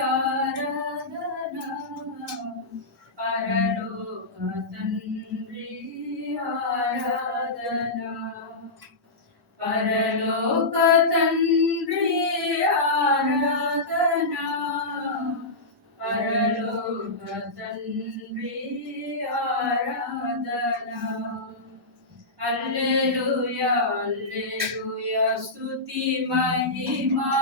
ఆరాధనా పరలోక తండ్రి ఆరాధనా పరలోక తండ్రి ఆరాధనా పరలోక తండ్రి ఆరాధనా హల్లెలూయా హల్లెలూయా స్తుతి మహిమా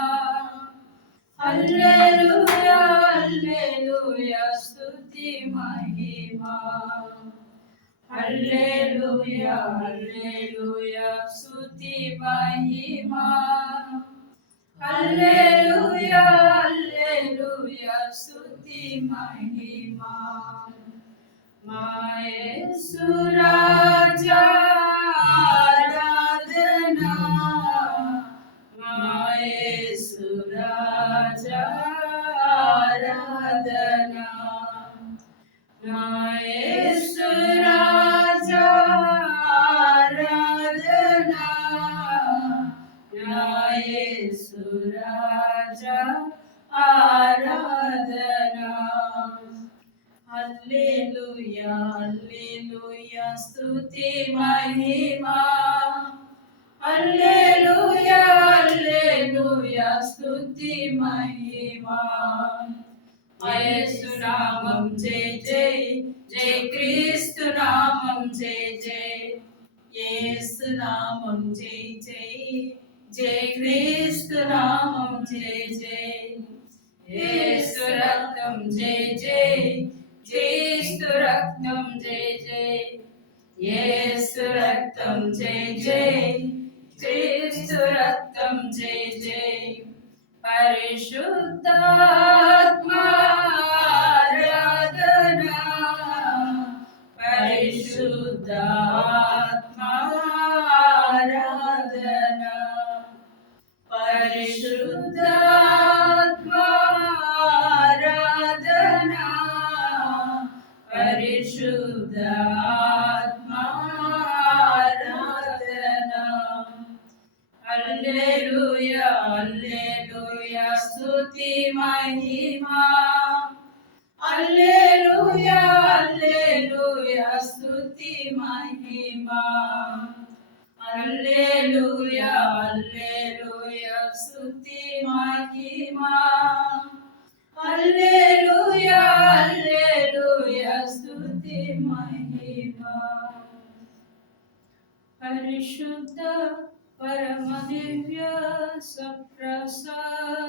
హల్లెలూయా హల్లెలూయా స్తుతి మహిమా హల్లెలూయా హల్లెలూయా స్తుతి మహిమా హల్లెలూయా హల్లెలూయా స్తుతి మహిమా మా యేసు రాజా ఆరాధనా మా యేసు రాజా ఆరాధనా మా యేసు రాజా ఆరాధనా మా యేసు రాజా ఆరాధనా హల్లెలూయా హల్లెలూయా స్తుతి మహిమా హల్లెలూయా హల్లెలూయా స్తుతి మహిమా యేసు నామం జై జై జై క్రీస్తు నామం జై జై యేసు నామం జై జై జై క్రీస్తు నామం జై జై యేసు రక్తం జై జై యేసు రక్తం జై జై యేసు రక్తం జై జై యేసు రక్తం జై జై పరిశుద్ధాత్మా ఆరాధనా పరిశుద్ధాత్మా ఆరాధనా పరిశుద్ధాత్మా ఆరాధనా పరిశుద్ధాత్మా ఆరాధనా హల్లెలూయా హల్లెలూయా స్తుతి మహిమా హల్లెలూయా హల్లెలూయా స్తుతి మహిమా హల్లెలూయా హల్లెలూయా స్తుతి మహిమా హల్లెలూయా హల్లెలూయా స్తుతి మహిమా పరిశుద్ధ పరమ దివ్య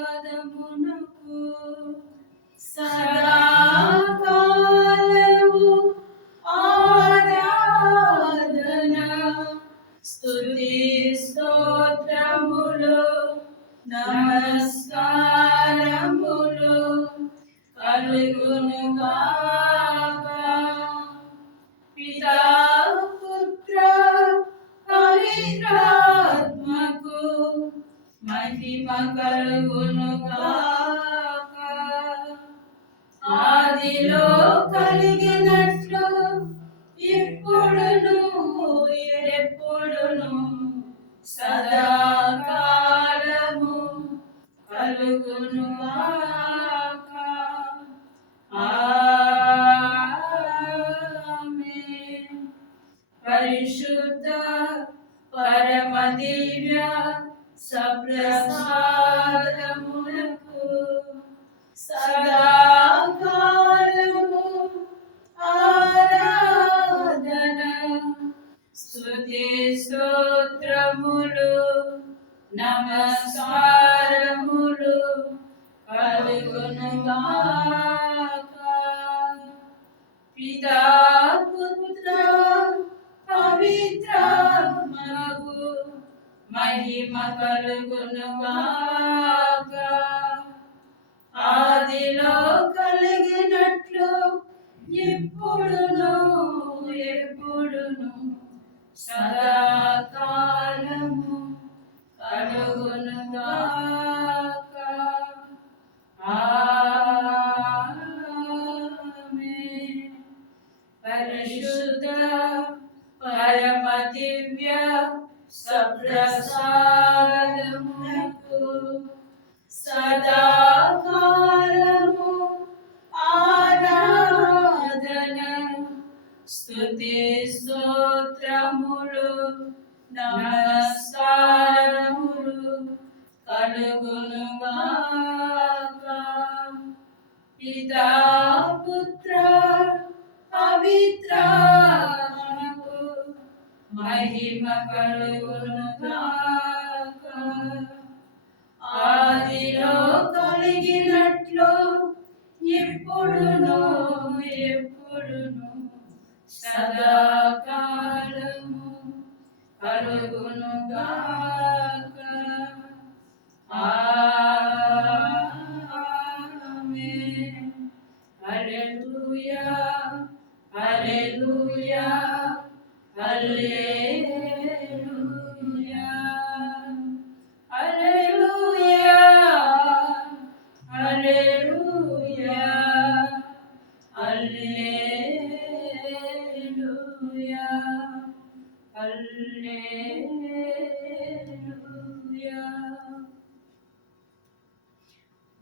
సప్రసాదమునకు సదాకాలము ఆరాధన స్తుతి స్తోత్రములు నమస్కారములు కలుగునుగాక పితా పుత్ర పవిత్రాత్మకు మహిమ కలుగునుగాక ఆదిలో కలిగినట్లు ఇప్పుడును ఎప్పుడును సదాకాలము కలుగునుగాక ఆమేన్ పరిశుద్ధ పరమ దివ్య సప్రసాదమునకు సదాకాలము ఆరాధన స్తుతి స్తోత్రములు నమస్కారములు కలుగునుగాక పితా పుత్ర పవిత్రాత్మకు మహిమ కలుగునుగాక ఆదిలో కలిగినట్లు ఇప్పుడును ఎప్పుడును సదాకాలము కలుగునుగాక ఆమేన్ పరిశుద్ధ పరమ దివ్య సప్రసాదమునకు సదాకాలము స్తోత్రములు నమస్కారములు కలుగునుగాక. పితా పుత్ర పవిత్రాత్మకు మహిమ కలుగునుగాక. ఆదిలో కలిగినట్లు ఇప్పుడును ఎప్పుడును సదాకాలము కలుగునుగాక. ఆమేన్. హల్లెలూయా హల్లెలూయా హల్లెలూయా హల్లెలూయా హల్లెలూయా హల్లెలూయా హల్లెలూయా.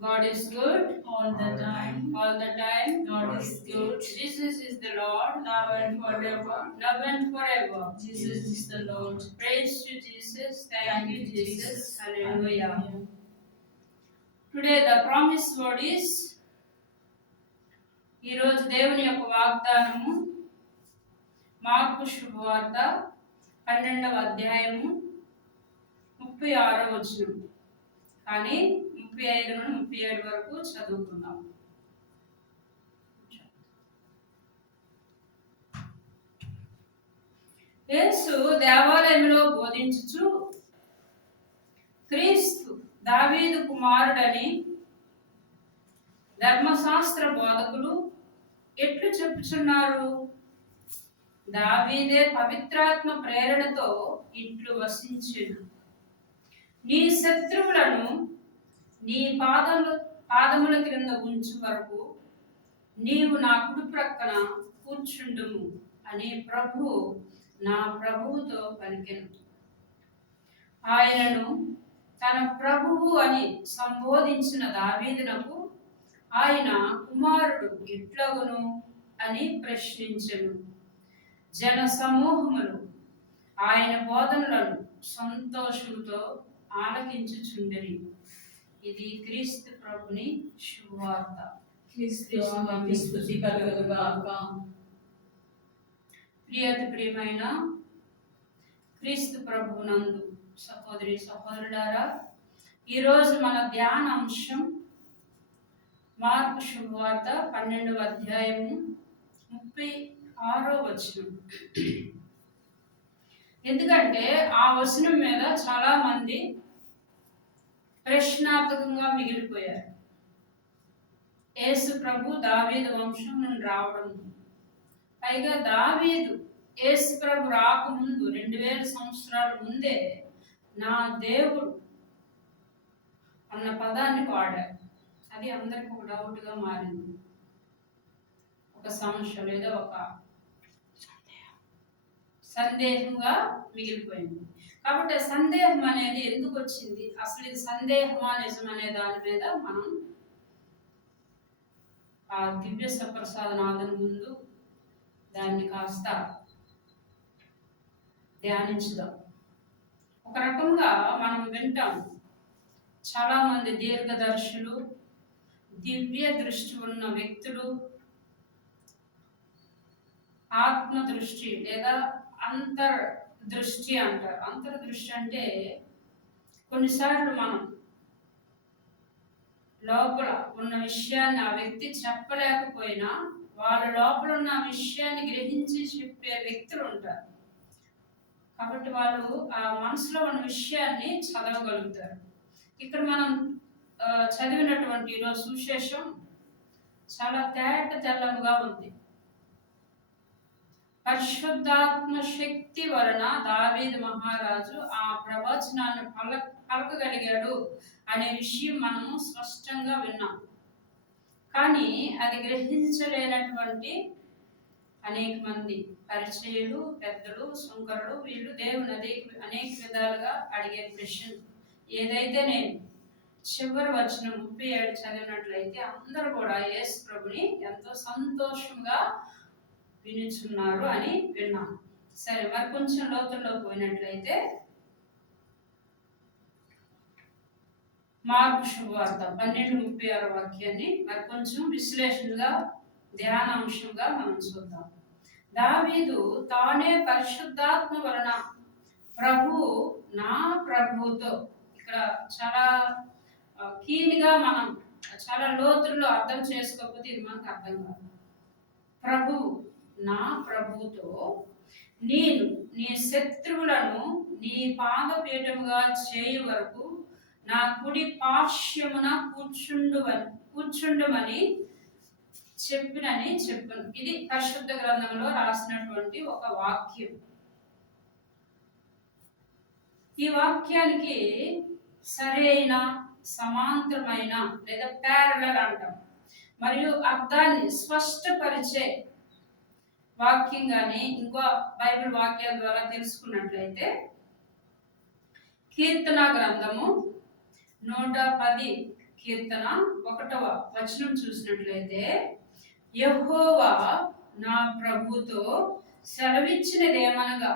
God is good all the time. all the time. God is good. Jesus is the Lord Now and forever. now and forever. Jesus is the Lord. Praise to Jesus. Thank you, Jesus. Hallelujah. Hallelujah. Today the promise word is, ఈరోజు దేవుని యొక్క వాగ్దానము mark శుభవార్త 12వ అధ్యాయము 36వ వచనం. కానీ 35 నుండి 37 వరకు చదువుకుందాం. యేసు దేవాలయంలో బోధించుచు, క్రీస్తు దావీదు కుమారుడని ధర్మశాస్త్ర బోధకులు ఎట్లు చెప్పుచున్నారు? దావీదే పవిత్రాత్మ ప్రేరణతో ఇట్లు వసించెను, నీ శత్రువులను నీ పాదముల క్రింద ఉంచు వరకు నీవు నా కుడి ప్రక్కన కూర్చుండుము అని ప్రభువు నా ప్రభువుతో పలికెను. ఆయనను తన ప్రభువు అని సంబోధించిన దావీదునకు ఆయన కుమారుడు ఎట్లగును అని ప్రశ్నించెను. జన సమూహములు ఆయన బోధనలను సంతోషంతో ఆలకించుచుండిరి. ఇది క్రీస్తు ప్రభుని శుభవార్త. క్రీస్తుకి స్తుతి కలుగుగాక. ప్రియమైన క్రీస్తు ప్రభువునందు సహోదరి సహోదరులారా, ఈరోజు మన ధ్యాన అంశం మార్కు శుభవార్త 12వ అధ్యాయము 36వ వచనం. ఎందుకంటే ఆ వచనం మీద చాలా మంది ప్రశ్నార్థకంగా మిగిలిపోయారు. యేసు ప్రభు దావీదు వంశం నుండి రావడం, పైగా దావీదు యేసు ప్రభు రాకముందు 2000 సంవత్సరాల ముందే నా దేవుడు అన్న పదాన్ని వాడారు. అది అందరికి ఒక డౌట్గా మారింది, ఒక సమస్య లేదా ఒక సందేహంగా మిగిలిపోయింది. కాబట్టి సందేహం అనేది ఎందుకు వచ్చింది, అసలు ఇది సందేహమా నిజం అనే దాని మీద మనం ఆ దివ్య సప్రసాదనాథం ముందు దాన్ని కాస్త ధ్యానించుదాం. ఒక రకంగా మనం వింటాం, చాలా మంది దీర్ఘదర్శులు, దివ్య దృష్టి ఉన్న వ్యక్తులు, ఆత్మ దృష్టి లేదా అంతర్దృష్టి అంటారు. అంతర్దృష్టి అంటే కొన్నిసార్లు మనం లోపల ఉన్న విషయాన్ని ఆ వ్యక్తి చెప్పలేకపోయినా వాళ్ళ లోపల ఉన్న విషయాన్ని గ్రహించి చెప్పే వ్యక్తులు ఉంటారు. కాబట్టి వాళ్ళు ఆ మనసులో ఉన్న విషయాన్ని చదవగలుగుతారు. ఇక్కడ మనం చదివినటువంటి ఈరోజు సువిశేషం చాలా తేట తెల్లముగా ఉంది. పరిశుద్ధాత్మ శక్తి వలన దావీదు మహారాజు ఆ ప్రవచనాన్ని పలకగలిగాడు అనే విషయం మనము స్పష్టంగా విన్నాం. కానీ అది గ్రహించలేనటువంటి అనేక మంది పరిచయులు, పెద్దలు, సుంకరులు, వీళ్ళు దేవుని అనేక విధాలుగా అడిగే ప్రశ్న ఏదైతే నేను చివరి వచనం 37 చదివినట్లయితే అందరూ కూడా యేసు ప్రభుని ఎంతో సంతోషంగా వినుచున్నారు అని విన్నాం. సరే, మరి కొంచెం లోతుల్లో పోయినట్లయితే మార్కు శుభవార్త 12:36 వాక్యాన్ని మరి కొంచెం విశ్లేషణగా ధ్యానాంశంగా మనం చూద్దాం. దావీదు తానే పరిశుద్ధాత్మ వలన నా ప్రభువుతో, ఇక్కడ చాలా కీన్గా మనం చాలా లోతుల్లో అర్థం చేసుకోకపోతే ఇది మనకు అర్థం కాదు. నా ప్రభువుతో నేను నీ శత్రువులను నీ పాదపీఠముగా చేయు వరకు నా కుడి పార్శ్వమున కూర్చుండుమని చెప్పాను. ఇది పరిశుద్ధ గ్రంథంలో రాసినటువంటి ఒక వాక్యం. ఈ వాక్యానికి సరైన సమాంతరమైన లేదా ప్యారలల్ అంటాం, మరియు అర్థాన్ని స్పష్టపరిచే వాక్యం కానీ ఇంకో బైబిల్ వాక్యాల ద్వారా తెలుసుకున్నట్లయితే కీర్తన గ్రంథము 110 కీర్తన 1వ వచనం చూసినట్లయితే, యెహోవా నా ప్రభుతో సెలవిచ్చినదేమనగా,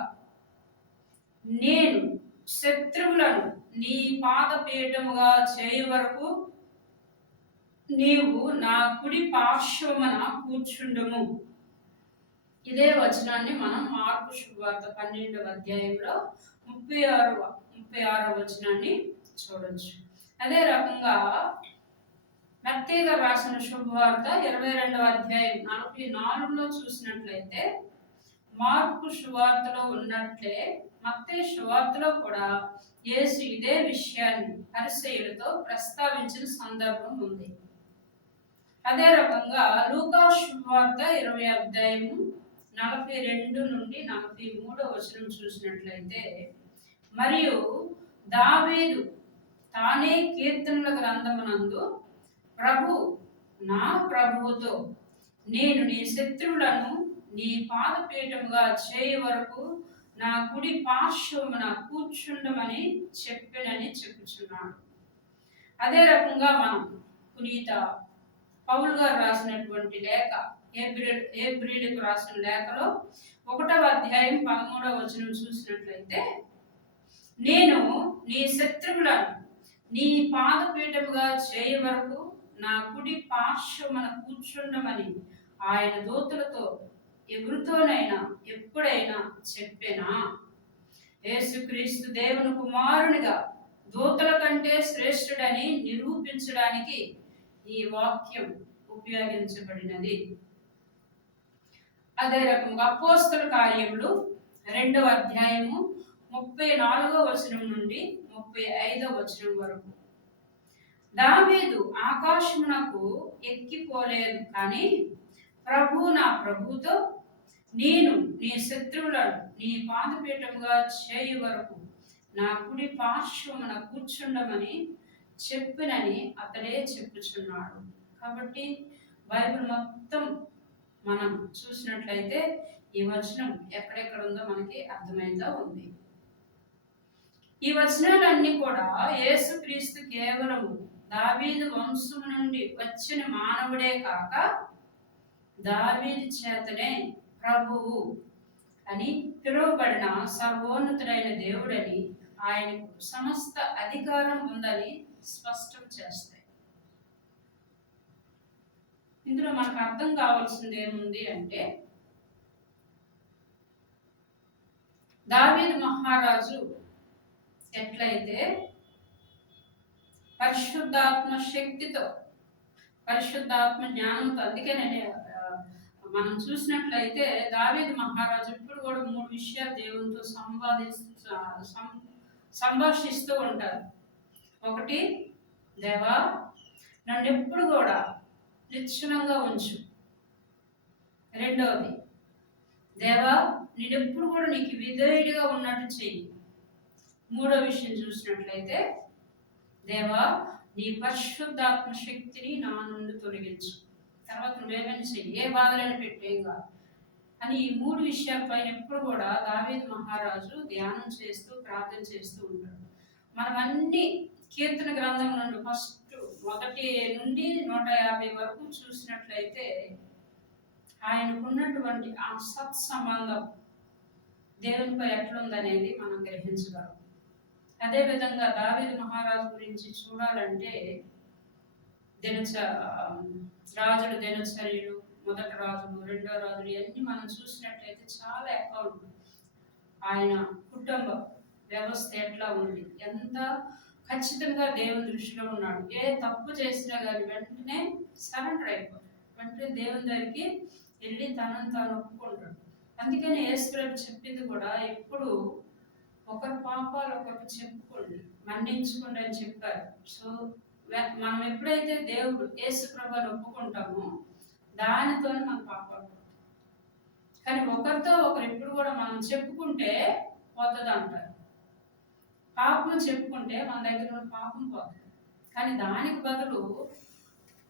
నేను శత్రువులను నీ పాదపీఠముగా చేయు వరకు నీవు నా కుడి పార్శ్వమున కూర్చుండుము. ఇదే వచనాన్ని మనం మార్కు శుభవార్త 12వ అధ్యాయంలో 36వ వచనాన్ని చూడొచ్చు. అదే రకంగా మత్తయి గారు రాసిన శుభవార్త 22వ అధ్యాయం 44లో చూసినట్లయితే, మార్కు శుభవార్తలో ఉన్నట్లే మత్తయి శుభవార్తలో కూడా యేసు ఇదే విషయాన్ని పరిసయ్యులతో ప్రస్తావించిన సందర్భం ఉంది. అదే రకంగా లూకా శుభవార్త 20వ అధ్యాయము 42 నుండి 43వ వచనం చూసినట్లయితే, మరియు దావీదు తానే కీర్తనల గ్రంథమునందు నా ప్రభువుతో నేను నీ శత్రువులను నీ పాదపీఠముగా చేయ వరకు నా కుడి పార్శ్వమున కూర్చుండమని చెప్పుచున్నాడు. అదే రకంగా మనం పునీత పౌలు గారు రాసినటువంటి లేఖ, హెబ్రీయులకు రాసిన లేఖలో 1వ అధ్యాయం 13వ వచనం చూసినట్లయితే, నేను నీ శత్రువులను నీ పాదపీఠముగా చేయ వరకు నా కుడి పార్శ్వమున కూర్చుండమని ఆయన దూతలతో ఎవరితోనైనా ఎప్పుడైనా చెప్పేనా? యేసుక్రీస్తు దేవుని కుమారునిగా దూతల కంటే శ్రేష్ఠుడని నిరూపించడానికి ఈ వాక్యం ఉపయోగించబడినది. అదే రకంగా అపోస్తల కార్యములు 2వ అధ్యాయము 34వ వచనం నుండి 35వ వచనం వరకు, దావీదు ఆకాశమునకు ఎక్కిపోలేదు, కానీ నా ప్రభుతో నేను నీ శత్రువులను నీ పాదపీఠముగా చేయు వరకు నా కుడి పార్శ్వమున కూర్చుండమని చెప్పినని అతడే చెప్పుచున్నాడు. కాబట్టి బైబిల్ మొత్తం మనం చూసినట్లయితే ఈ వచనం ఎక్కడెక్కడ ఉందో మనకి అర్థమైందా ఉంది. ఈ వచనాలన్నీ కూడా యేసుక్రీస్తు కేవలం దావీదు వంశం నుండి వచ్చిన మానవుడే కాక దావీదు చేతనే ప్రభువు అని పిలువబడిన సర్వోన్నతుడైన దేవుడని, ఆయనకు సమస్త అధికారం ఉందని స్పష్టం చేస్తాయి. ఇందులో మనకు అర్థం కావాల్సింది ఏముంది అంటే, దావీదు మహారాజు ఎట్లయితే పరిశుద్ధాత్మ శక్తితో, పరిశుద్ధాత్మ జ్ఞానంతో, అందుకే మనం చూసినట్లయితే దావీదు మహారాజు ఇప్పుడు కూడా 3 విషయాలు దేవునితో సంభాషిస్తూ ఉంటారు. ఒకటి, దేవా నన్ను ఎప్పుడు కూడా నిశ్చలంగా ఉంచు. రెండవది, దేవా నేనెప్పుడు కూడా నీకు విధేయుడిగా ఉన్నట్టు చెయ్యి. మూడో విషయం చూసినట్లయితే, దేవా నీ పరిశుద్ధాత్మ శక్తిని నా నుండి తొలగించు. తర్వాత నువ్వేమైనా చెయ్యి, ఏ బాధలను పెట్టేగా అని ఈ 3 విషయాలపైన ఎప్పుడు కూడా దావీదు మహారాజు ధ్యానం చేస్తూ ప్రార్థన చేస్తూ ఉంటాడు. మనం అన్ని కీర్తన గ్రంథం నుండి ఫస్ట్ 1 నుండి 150 వరకు చూసినట్లయితే ఆయనకున్నటువంటి ఆ సత్సంబంధం దేవునిపై ఎట్లుందనేది మనం గ్రహించగలం. అదేవిధంగా దావీదు మహారాజు గురించి చూడాలంటే రాజుల దినచర్యలు, మొదటి రాజులు, రెండో రాజులు ఇవన్నీ మనం చూసినట్లయితే చాలా అకౌంట్ ఆయన కుటుంబ వ్యవస్థ ఎట్లా ఉంది, ఎంత ఖచ్చితంగా దేవుని దృష్టిలో ఉన్నాడు. ఏ తప్పు చేసినా కానీ వెంటనే సరెండర్ అయిపోతాడు, వెంటనే దేవుని దగ్గరికి వెళ్ళి తనను తాను ఒప్పుకుంటాడు. అందుకని యేసుప్రభు చెప్పింది కూడా ఎప్పుడు ఒకరి పాపాలు ఒకరికి చెప్పుకోండి, మన్నించుకోండి అని చెప్పారు. సో మనం ఎప్పుడైతే దేవుడు యేసుప్రభుని ఒప్పుకుంటామో దానితో మన పాపాలు. కానీ ఒకరితో ఒకరు ఎప్పుడు కూడా మనం చెప్పుకుంటే పోతుంది అంటారు. పాపం చెప్పుకుంటే మన దగ్గర ఉన్న పాపం పోతుంది. కానీ దానికి బదులు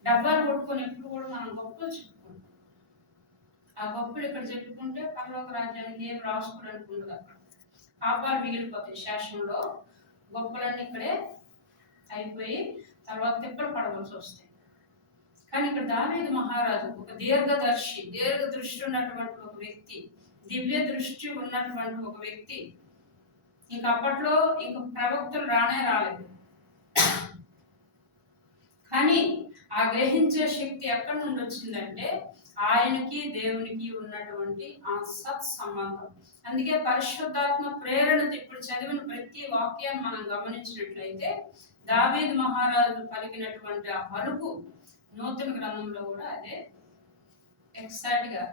డబ్బాలు కొట్టుకొని ఎప్పుడు కూడా మనం గొప్పలు చెప్పుకుంటాం. ఆ గొప్పలు ఇక్కడ చెప్పుకుంటే పరలోక రాజ్యానికి ఏం రాసుకోవడానికి ఉండదు. అక్కడ పాపాలు మిగిలిపోతాయి శాసనంలో, గొప్పలన్నీ ఇక్కడే అయిపోయి తర్వాత తిప్పలు పడవలసి వస్తాయి. కానీ ఇక్కడ దావీదు మహారాజు ఒక దీర్ఘ దృష్టి ఉన్నటువంటి ఒక వ్యక్తి, దివ్య దృష్టి ఉన్నటువంటి ఒక వ్యక్తి. ఇంక అప్పట్లో ఇంక ప్రవక్తలు రాలేదు. కానీ ఆ గ్రహించే శక్తి ఎక్కడి నుండి వచ్చిందంటే ఆయనకి దేవునికి ఉన్నటువంటి ఆ సత్సంబంధం. అందుకే పరిశుద్ధాత్మ ప్రేరణతో ఇప్పుడు చదివిన ప్రతి వాక్యాన్ని మనం గమనించినట్లయితే దావీదు మహారాజు పలికినటువంటి ఆ పలుకు నూతన గ్రంథంలో కూడా అదే ఎగ్జాక్ట్గా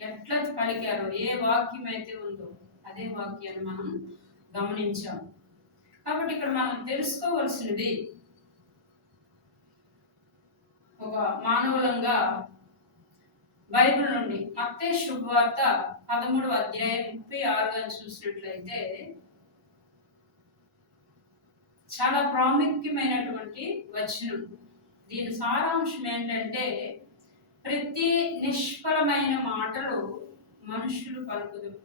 ఎట్లా పలికారో, ఏ వాక్యం అయితే ఉందో అదే వాక్యాన్ని మనం గమనించాం. కాబట్టి ఇక్కడ మనం తెలుసుకోవాల్సినది, ఒక మానవులంగా బైబిల్ నుండి మత్తయి శుభవార్త 13వ అధ్యాయం 36 చూసినట్లయితే చాలా ప్రాముఖ్యమైనటువంటి వచనం. దీని సారాంశం ఏంటంటే ప్రతి నిష్ఫలమైన మాటలు మనుషులు పలుకుదురు.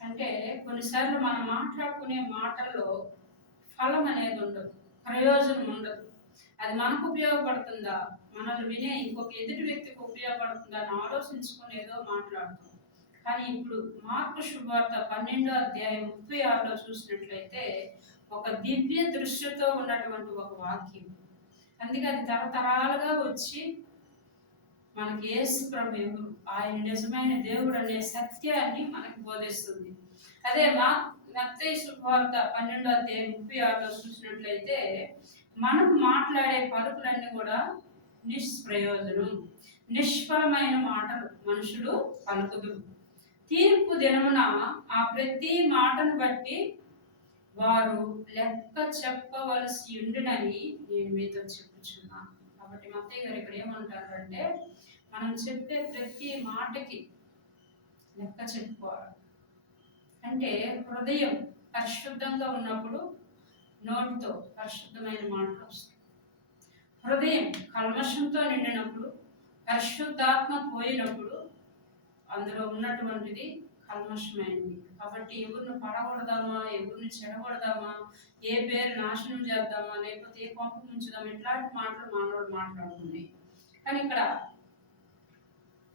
అంటే కొన్నిసార్లు మనం మాట్లాడుకునే మాటల్లో ఫలం అనేది ఉండదు, ప్రయోజనం ఉండదు. అది మనకు ఉపయోగపడుతుందా, మనల్ని వినే ఇంకొక ఎదుటి వ్యక్తికి ఉపయోగపడుతుందా అని ఆలోచించుకొని ఏదో మాట్లాడుతాం. కానీ ఇప్పుడు మార్కు శుభవార్త 12వ అధ్యాయం 36 చూసినట్లయితే ఒక దివ్య దృష్టితో ఉన్నటువంటి ఒక వాక్యం. అందుకే అది తరతరాలుగా వచ్చి మనకి యేసు ప్రభు ఎవరు, ఆయన నిజమైన దేవుడు అనే సత్యాన్ని మనకు బోధిస్తుంది. అదే మత్తయి శుభవార్త 12వ అధ్యాయం 36 చూసినట్లయితే మనం మాట్లాడే పలుకులన్నీ కూడా నిష్ప్రయోజనం, నిష్ఫలమైన మాటలు మనుషులు పలుకుదురు. తీర్పు దినమున ఆ ప్రతి మాటను బట్టి వారు లెక్క చెప్పవలసి ఉండునని నేను మీతో చెప్పుచున్నాను. కాబట్టి మత్తయి గారు ఇక్కడ ఏమంటారంటే మనం చెప్పే ప్రతి మాటకి లెక్క చెప్పుకోవాలి. అంటే హృదయం పరిశుద్ధంగా ఉన్నప్పుడు నోటితో పరిశుద్ధమైన మాటలు వస్తాయి. హృదయం కల్మషంతో నిండినప్పుడు, పరిశుద్ధాత్మ పోయినప్పుడు అందులో ఉన్నటువంటిది కల్మషమైంది. కాబట్టి ఎవరిని పడగొడదామా, ఎవరిని చెడగొడదామా, ఏ పేరు నాశనం చేద్దామా, లేకపోతే ఏ పంపు ముంచుదామా, ఇట్లాంటి మాటలు మానవుడు మాట్లాడుతున్నాయి. కానీ ఇక్కడ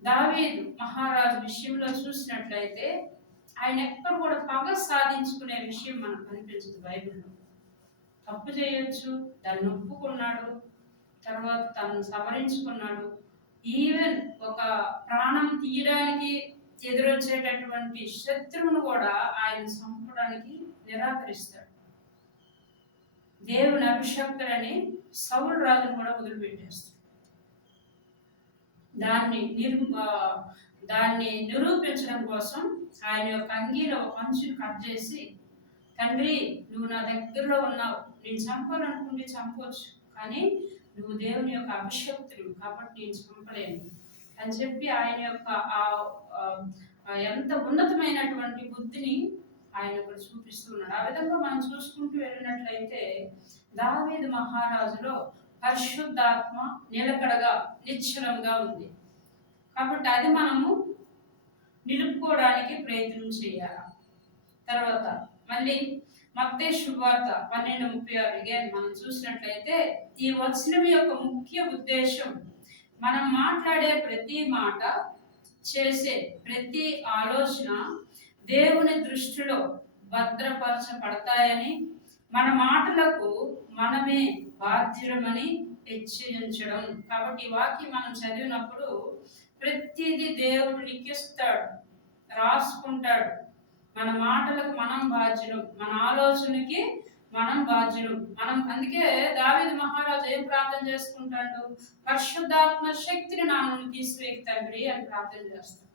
దావీదు మహారాజు విషయంలో చూసినట్లయితే ఆయన ఎక్కడ కూడా పగ సాధించుకునే విషయం మనకు కనిపించదు. బైబిల్లో తప్పు చేయొచ్చు, దాన్ని ఒప్పుకున్నాడు, తర్వాత తను సవరించుకున్నాడు. ఈవెన్ ఒక ప్రాణం తీయడానికి ఎదురొచ్చేటటువంటి శత్రువును కూడా ఆయన చంపడానికి నిరాకరిస్తాడు. దేవుని అభిషక్తులని సౌలు రాజును కూడా వదిలిపెట్టేస్తాడు. దాన్ని నిరూపించడం కోసం ఆయన యొక్క అంగీలో ఒక అంచుని కట్ చేసి, తండ్రి నువ్వు నా దగ్గరలో ఉన్నావు, నేను చంపాలనుకుంటే చంపవచ్చు, కానీ నువ్వు దేవుని యొక్క అభిషక్తుడు కాబట్టి నేను చంపలేను అని చెప్పి ఆయన యొక్క ఎంత ఉన్నతమైనటువంటి బుద్ధిని ఆయన కూడా చూపిస్తున్నాడు. ఆ విధంగా మనం చూసుకుంటూ వెళ్ళినట్లయితే దావీదు మహారాజులో పరిశుద్ధాత్మ నిలకడగా నిశ్చలంగా ఉంది. కాబట్టి అది మనము నిలుపుకోవడానికి ప్రయత్నం చేయాలి. తర్వాత మళ్ళీ మత్తయి శుభవార్త 12:36 మనం చూసినట్లయితే ఈ వచనం యొక్క ముఖ్య ఉద్దేశం మనం మాట్లాడే ప్రతి మాట, చేసే ప్రతి ఆలోచన దేవుని దృష్టిలో భద్రపరచబడతాయని, మన మాటలకు మనమే బాధ్యులమని హెచ్చరించడం. కాబట్టి ఈ వాక్యం మనం చదివినప్పుడు ప్రతిదీ దేవుడు లిఖిస్తాడు, రాసుకుంటాడు. మన మాటలకు మనం బాధ్యులం, మన ఆలోచనకి మనం బాధ్యులు. అందుకే దావీదు మహారాజు ఏం ప్రార్థన చేసుకుంటాడు? పరిశుద్ధాత్మ శక్తిని నా నుండి తీసివేయి తండ్రి అని ప్రార్థన చేస్తాడు.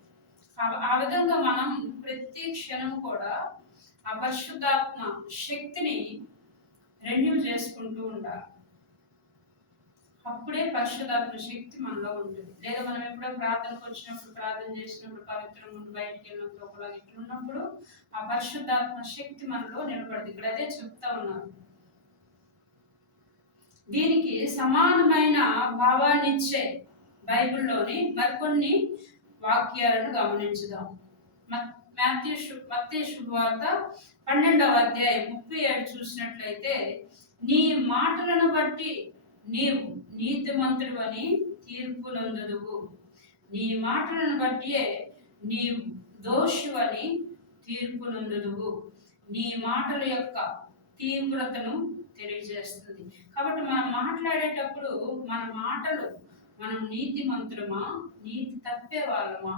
ఆ విధంగా మనం ప్రతి క్షణం కూడా ఆ పరిశుద్ధాత్మ శక్తిని రెన్యూ చేసుకుంటూ ఉండాలి. అప్పుడే పరిశుద్ధాత్మ శక్తి మనలో ఉంటుంది. లేదా మనం ఎప్పుడో ప్రార్థనకు వచ్చినప్పుడు, ప్రార్థన చేసినప్పుడు, పవిత్రం నుండి బయటికి వెళ్ళినప్పుడు, ఒకలా ఇట్లున్నప్పుడు ఆ పరిశుద్ధాత్మ శక్తి మనలో నిలబడదు. ఇక్కడ అదే చెప్తా ఉన్నారు. దీనికి సమానమైన భావాన్ని ఇచ్చే బైబిల్లోని మరికొన్ని వాక్యాలను గమనించుదాం. మత్తయి శుభవార్త 12వ అధ్యాయం 37 చూసినట్లయితే, నీ మాటలను బట్టి నీవు నీతిమంతుడు అని తీర్పు నందుదువు. నీ మాటలను బట్టియే నీవు దోషువని తీర్పు నందుదువు. నీ మాటల యొక్క తీవ్రతను తెలియజేస్తుంది. కాబట్టి మనం మాట్లాడేటప్పుడు మన మాటలు, మనం నీతిమంతులమా, నీతి తప్పే వాళ్ళమా,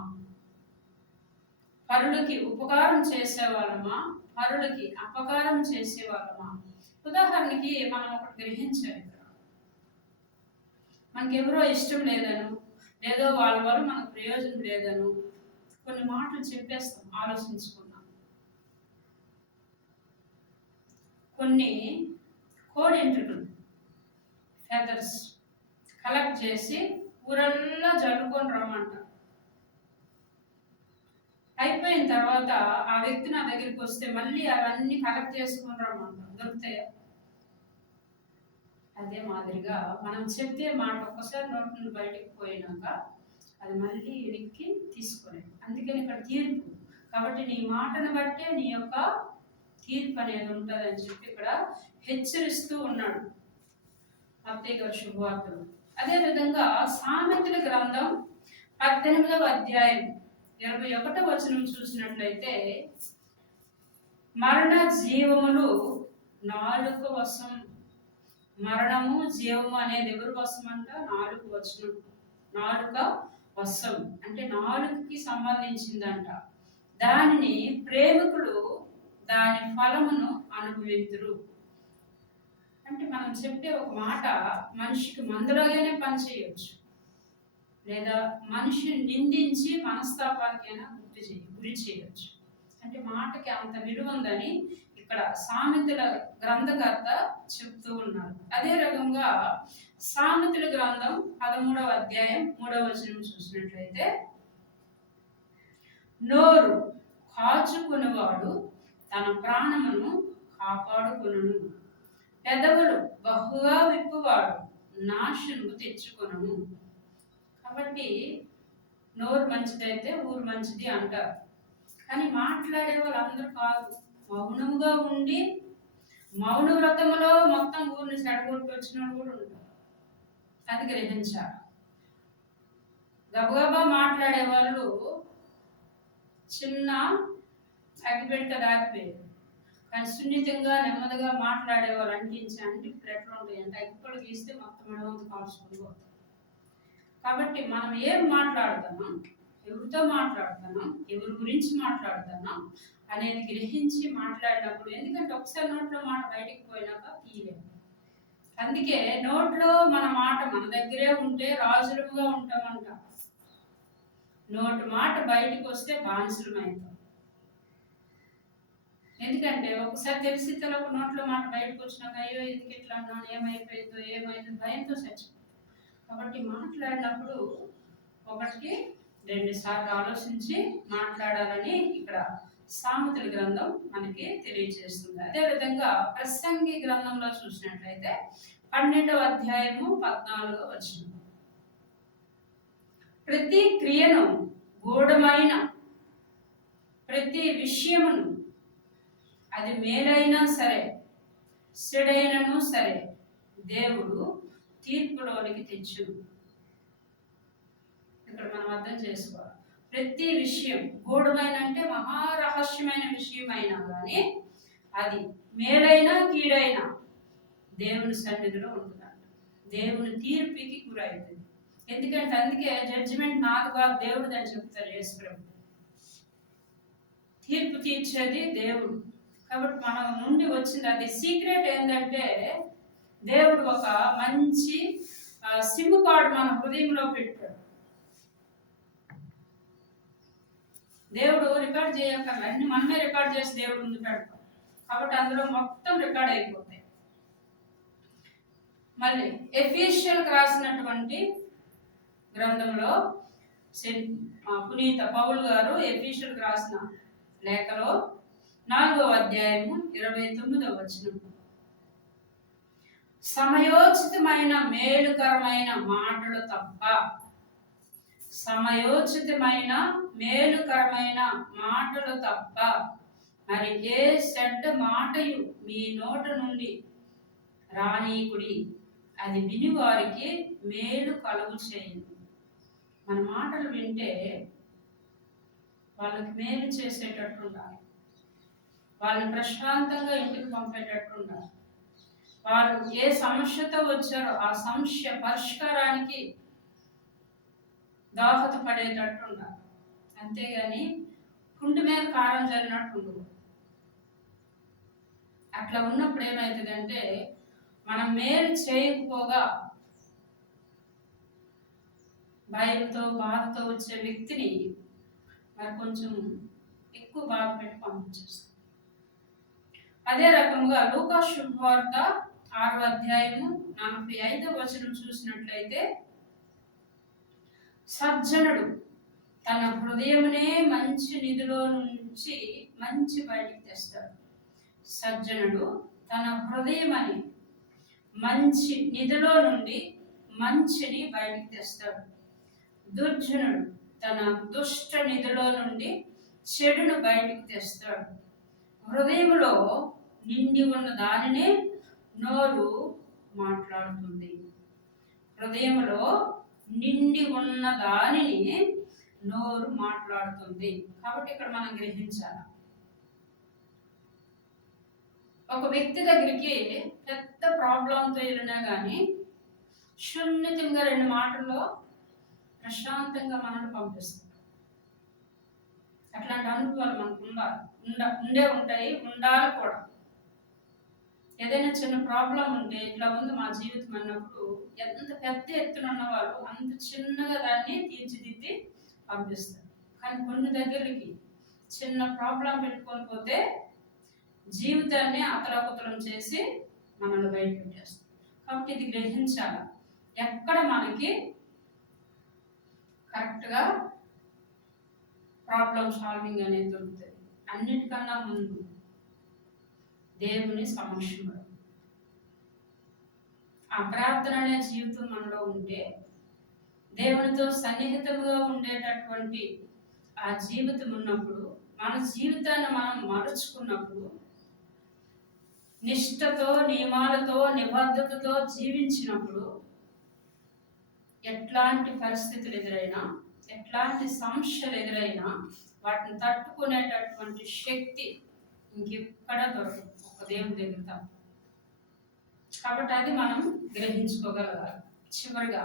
పరులకి ఉపకారం చేసే వాళ్ళమా, పరులకి అపకారం చేసే వాళ్ళమా? ఉదాహరణకి మనం ఒకటి గ్రహించాలి. మనకెవరో ఇష్టం లేదను, లేదో వాళ్ళ వల్ల మనకు ప్రయోజనం లేదను కొన్ని మాటలు చెప్పేస్తాం ఆలోచించుకున్నాం. కొన్ని కోడెంట్రుకలు, ఫెదర్స్ కలెక్ట్ చేసి ఊరల్లా జల్లుకొని రమ్మంటారు. అయిపోయిన తర్వాత ఆ వ్యక్తి నా దగ్గరికి వస్తే మళ్ళీ అవన్నీ కలెక్ట్ చేసుకొని రమ్మంటారు. దొరుకుతాయా? అదే మాదిరిగా మనం చెప్పే మాట ఒక్కసారి నోటి నుండి బయటకు పోయినాక అది మళ్ళీ వెనక్కి తీసుకోలేదు. అందుకని ఇక్కడ తీర్పు. కాబట్టి నీ మాటను బట్టే నీ యొక్క తీర్పు అనేది ఉంటుంది అని చెప్పి ఇక్కడ హెచ్చరిస్తూ ఉన్నాడు మత్తయి గారి శుభవార్తలు. అదేవిధంగా సామెతల గ్రంథం 18వ అధ్యాయం 21వ వచనం చూసినట్లయితే, మరణ జీవములు నాలుక వశం. మరణము జీవము అనేది ఎవరు వశం అంట? నాలుక వచనం. నాలుక వశం అంటే నాలుకకి సంబంధించిందంట. దానిని ప్రేమికులు దాని ఫలమును అనుభవింతురు. అంటే మనం చెప్పే ఒక మాట మనిషికి మందులాగానే పనిచేయవచ్చు, లేదా మనిషిని నిందించి మనస్తాపానికైనా గురి చేయవచ్చు. అంటే మాటకి అంత విలువ ఉందని ఇక్కడ సామెతల గ్రంథకర్త చెప్తూ ఉన్నారు. అదే రకంగా సామెతల గ్రంథం 13వ అధ్యాయం 3వ వచనం చూసినట్లయితే, నోరు కాచుకునేవాడు తన ప్రాణమును కాపాడుకొనును, పెదవులు బహుగా విప్పువాడు నాశనము తెచ్చుకొనును. కాబట్టి నోరు మంచిదైతే ఊరు మంచిది అంటారు. కానీ మాట్లాడే వాళ్ళందరూ కాదు. మౌనంగా ఉండి మౌన వ్రతంలో మొత్తం ఊరిని చెడగొట్టి వచ్చిన కూడా ఉంటారు. అది గ్రహించాలి. గబగబా మాట్లాడే వాళ్ళు చిన్న అగ్గిపెట్ట దాటిపోయారు. కానీ సున్నితంగా నెమ్మదిగా మాట్లాడేవాళ్ళు అంటించి ఇప్పుడు ఎట్లా ఉంటాయి అంటే అగ్గిపొడి గీస్తే మొత్తం మెడవంతు కాల్చుకుని పోతాం. కాబట్టి మనం ఏం మాట్లాడుతున్నాం, ఎవరితో మాట్లాడుతున్నాం, ఎవరి గురించి మాట్లాడుతున్నాం అనేది గ్రహించి మాట్లాడినప్పుడు, ఎందుకంటే ఒకసారి నోట్లో మాట బయటికి పోయినాక తీయలేము. అందుకే నోట్లో మన మాట మన దగ్గరే ఉంటే రాజులుగా ఉంటామంట. నోటి మాట బయటికి వస్తే బానిసలమైతాం. ఎందుకంటే ఒకసారి తెలిసి తెలక నోట్లో మాట బయటకు వచ్చినాక అయ్యో ఎందుకు ఇట్లా అన్నాను, ఏమైందో భయంతో చచ్చిపోతాం. కాబట్టి మాట్లాడినప్పుడు ఒకటికి 2 సార్లు ఆలోచించి మాట్లాడాలని ఇక్కడ సామెతల గ్రంథం మనకి తెలియజేస్తుంది. అదేవిధంగా ప్రసంగి గ్రంథంలో చూసినట్లయితే 12వ అధ్యాయము 14వ వచనం, ప్రతి క్రియను గూఢమైన ప్రతి విషయమును, అది మేలైనా సరే చెడైనను సరే, దేవుడు తీర్పులోనికి తెచ్చును. ఇక్కడ మనం అర్థం చేసుకోవాలి. ప్రతి విషయం గూఢమైన అంటే మహారహస్యమైన విషయం అయినా కానీ అది మేలైనా కీడైనా దేవుని సన్నిధిలో ఉంటుందంట. దేవుని తీర్పుకి గురవుతుంది. ఎందుకంటే అందుకే జడ్జిమెంట్ నాది కాదు దేవుడిది అని చెప్తారు యేసు ప్రభు. తీర్పు తీర్చేది దేవుడు. కాబట్టి మనం నుండి వచ్చింది అది సీక్రెట్ ఏంటంటే దేవుడు ఒక మంచి సిమ్ కార్డు మన హృదయంలో పెట్టాడు. దేవుడు రికార్డ్ చేయక్కర్లే, అన్ని మనమే రికార్డ్ చేసి దేవుడు ముందు పెడతాం. కాబట్టి అందులో మొత్తం రికార్డ్ అయిపోతాయి. మళ్ళీ ఎఫెసీయులకు రాసినటువంటి గ్రంథంలో పునీత పౌలు గారు ఎఫెసీయులకు రాసిన లేఖలో 4వ అధ్యాయము 29వ వచనం, సమయోచితమైన మేలుకరమైన మాటలు తప్ప, సమయోచితమైన మేలుకరమైన మాటలు తప్ప మరి ఏ చెడ్డ మాటయు మీ నోట నుండి రానీకుడి, అది విని వారికి మేలు కలుగు చేయండి. మన మాటలు వింటే వాళ్ళకి మేలు చేసేటట్టు ఉండాలి, వాళ్ళని ప్రశాంతంగా ఇంటికి పంపేటట్టు ఉండాలి. వాళ్ళు ఏ సమస్యతో వచ్చారో ఆ సమస్య పరిష్కారానికి దోహదపడేటట్టు ఉండాలి. అంతేగాని కుంటి మీద కారం జరిగినట్టు ఉండదు. అట్లా ఉన్నప్పుడు ఏమవుతుందంటే మనం మేలు చేయకపోగా భయంతో బాధతో వచ్చే వ్యక్తిని మరి కొంచెం ఎక్కువ బాధ పెట్టి పంపించేస్తాం. అదే రకంగా లూకా శుభవార్త 6వ అధ్యాయము 45వ వచనం చూసినట్లయితే, సజ్జనుడు తన హృదయమునే మంచి నిధిలో నుంచి మంచి బయటికి తెస్తాడు. సజ్జనుడు తన హృదయమని మంచి నిధిలో నుండి మంచిని బయటికి తెస్తాడు. దుర్జనుడు తన దుష్ట నిధిలో నుండి చెడును బయటికి తెస్తాడు. హృదయంలో నిండి ఉన్న దానినే నోరు మాట్లాడుతుంది. హృదయంలో నిండి ఉన్న దానిని నోరు మాట్లాడుతుంది. కాబట్టి ఇక్కడ మనం గ్రహించాలి, ఒక వ్యక్తి దగ్గరికి పెద్ద ప్రాబ్లంతో వెళ్ళినా కానీ సున్నితంగా 2 మాటల్లో ప్రశాంతంగా మనల్ని పంపిస్తుంది. అట్లాంటి అనుభవాలు మనకు ఉండాలి కూడా. ఏదైనా చిన్న ప్రాబ్లం ఉంటే ఇట్లా ఉంది మా జీవితం అన్నప్పుడు ఎంత పెద్ద ఎత్తున ఉన్నవాళ్ళు అంత చిన్నగా దాన్ని తీర్చిదిద్ది పంపిస్తారు. కానీ కొన్ని దగ్గరికి చిన్న ప్రాబ్లం పెట్టుకొని పోతే జీవితాన్ని అతలాకుతలం చేసి మనల్ని బయట పెట్టేస్తాం. కాబట్టి ఇది గ్రహించాలి. ఎక్కడ మనకి కరెక్ట్గా ప్రాబ్లం సాల్వింగ్ అనేది దొరుకుతుంది, అన్నిటికన్నా ముందు దేవుని సమక్షంలో ఆ ప్రార్థన అనే జీవితం మనలో ఉంటే, దేవునితో సన్నిహితంగా ఉండేటటువంటి ఆ జీవితం ఉన్నప్పుడు, మన జీవితాన్ని మనం మలుచుకున్నప్పుడు, నిష్ఠతో నియమాలతో నిబద్ధతతో జీవించినప్పుడు ఎట్లాంటి పరిస్థితులు ఎదురైనా, ఎట్లాంటి సమస్యలు ఎదురైనా వాటిని తట్టుకునేటటువంటి శక్తి ఇంకెక్కడ దొరకదు, ఒక దేవుని దగ్గర తప్ప. కాబట్టి అది మనం గ్రహించుకోగలగాలి. చివరిగా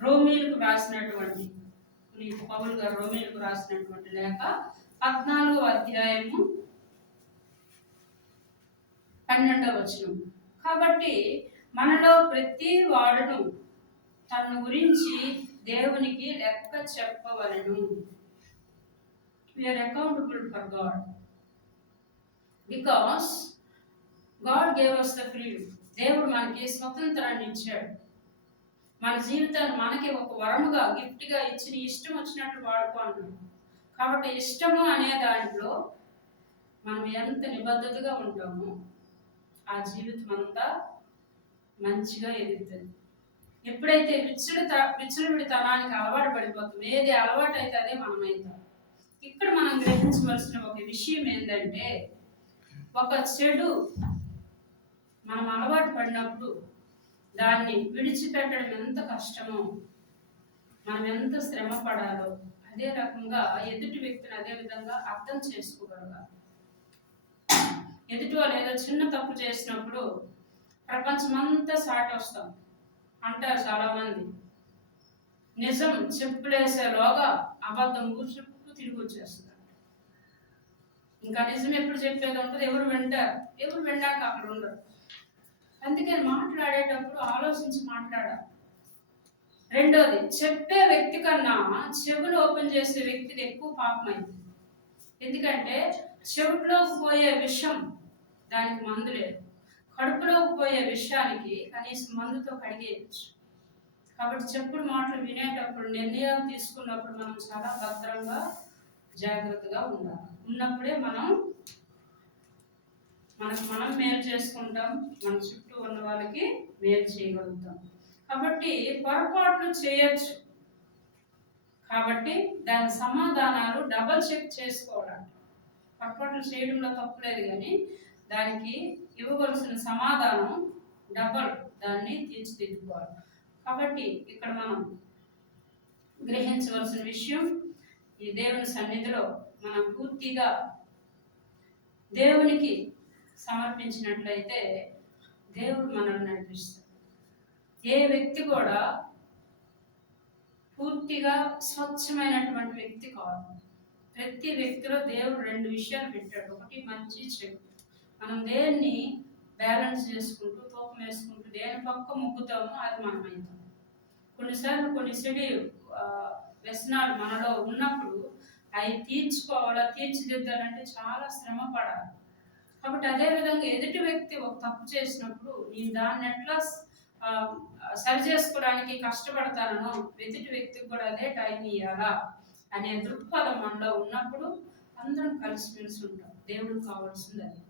రోమీలకు రాసినటువంటి పౌలు గారు రోమీలకు రాసినటువంటి లేఖ 14వ అధ్యాయము 12వ వచనం, కాబట్టి మనలో ప్రతి వాడును తన గురించి దేవునికి లెక్క చెప్పవలెను. We are accountable for God because God gave us the freedom. దేవుడు మనకి స్వతంత్రాన్ని ఇచ్చాడు. మన జీవితాన్ని మనకి ఒక వరముగా గిఫ్ట్గా ఇచ్చి ఇష్టం వచ్చినట్లు వాడుకో అన్నాడు. కాబట్టి ఇష్టము అనే దాంట్లో మనం ఎంత నిబద్ధతగా ఉంటామో ఆ జీవితం అంతా మంచిగా ఎదుగుతుంది. ఎప్పుడైతే విచ్చలవిడితనానికి అలవాటు పడిపోతాం, ఏది అలవాటు అయితే అదే మనం అవుతాం. ఇక్కడ మనం గ్రహించవలసిన ఒక విషయం ఏంటంటే, ఒక చెడు మనం అలవాటు పడినప్పుడు దాన్ని విడిచిపెట్టడం ఎంత కష్టమో మనం ఎంత శ్రమ పడాలో అదే రకంగా ఎదుటి వ్యక్తిని అదే విధంగా అర్థం చేసుకోగలగాలి. ఎదుటి వాళ్ళు ఏదో చిన్న తప్పు చేసినప్పుడు ప్రపంచమంతా సాటి వస్తాం అంటారు చాలామంది. నిజం చెప్పులేసేలోగా అబద్ధం చుట్టూ తిరిగి వచ్చేస్తారు. ఇంకా నిజం ఎప్పుడు చెప్పేది ఉంటుంది, ఎవరు వింటారు, ఎవరు వినడానికి అక్కడ ఉండరు. అందుకని మాట్లాడేటప్పుడు ఆలోచించి మాట్లాడాలి. రెండోది, చెప్పే వ్యక్తి కన్నా చెవులు ఓపెన్ చేసే వ్యక్తికి ఎక్కువ పాపం అయింది. ఎందుకంటే చెవులోకి పోయే విషం దానికి మందు లేదు, కడుపులోకి పోయే విషయానికి కనీసం మందుతో కడిగేయచ్చు. కాబట్టి చెప్పుడు మాటలు వినేటప్పుడు, నిర్ణయాలు తీసుకున్నప్పుడు మనం చాలా భద్రంగా జాగ్రత్తగా ఉండాలి. ఉన్నప్పుడే మనకు మనం మేలు చేసుకుంటాం, మన చుట్టూ ఉన్న వాళ్ళకి మేలు చేయగలుగుతాం. కాబట్టి పొరపాట్లు చేయొచ్చు, కాబట్టి దాని సమాధానాలు డబల్ చెక్ చేసుకోవాలంట. పొరపాట్లు చేయడంలో తప్పులేదు, కానీ దానికి ఇవ్వవలసిన సమాధానం డబల్, దాన్ని తీర్చిదిద్దుకోవాలి. కాబట్టి ఇక్కడ మనం గ్రహించవలసిన విషయం, ఈ దేవుని సన్నిధిలో మనం పూర్తిగా దేవునికి సమర్పించినట్లయితే దేవుడు మనల్ని నడిపిస్తాడు. ఏ వ్యక్తి కూడా పూర్తిగా స్వచ్ఛమైనటువంటి వ్యక్తి కాదు. ప్రతి వ్యక్తిలో దేవుడు రెండు విషయాలు పెట్టాడు, ఒకటి మంచి చెడు. మనం దేన్ని బ్యాలెన్స్ చేసుకుంటూ తూకం వేసుకుంటూ దేని పక్క ముగ్గుతామో అది మనం అవుతాం. కొన్నిసార్లు కొన్ని చెడు వ్యసనాలు మనలో ఉన్నప్పుడు అవి తీర్చుకోవాలా, తీర్చిదిద్దాలంటే చాలా శ్రమ పడాలి. కాబట్టి అదేవిధంగా ఎదుటి వ్యక్తి ఒక తప్పు చేసినప్పుడు నేను దాన్ని ఎట్లా సరి చేసుకోవడానికి కష్టపడతానో ఎదుటి వ్యక్తికి కూడా అదే టైం ఇవ్వాలా అనే దృక్పథం మనలో ఉన్నప్పుడు అందరం కలిసిమెలిసి ఉంటాం. దేవుడికి కావాల్సింది అది.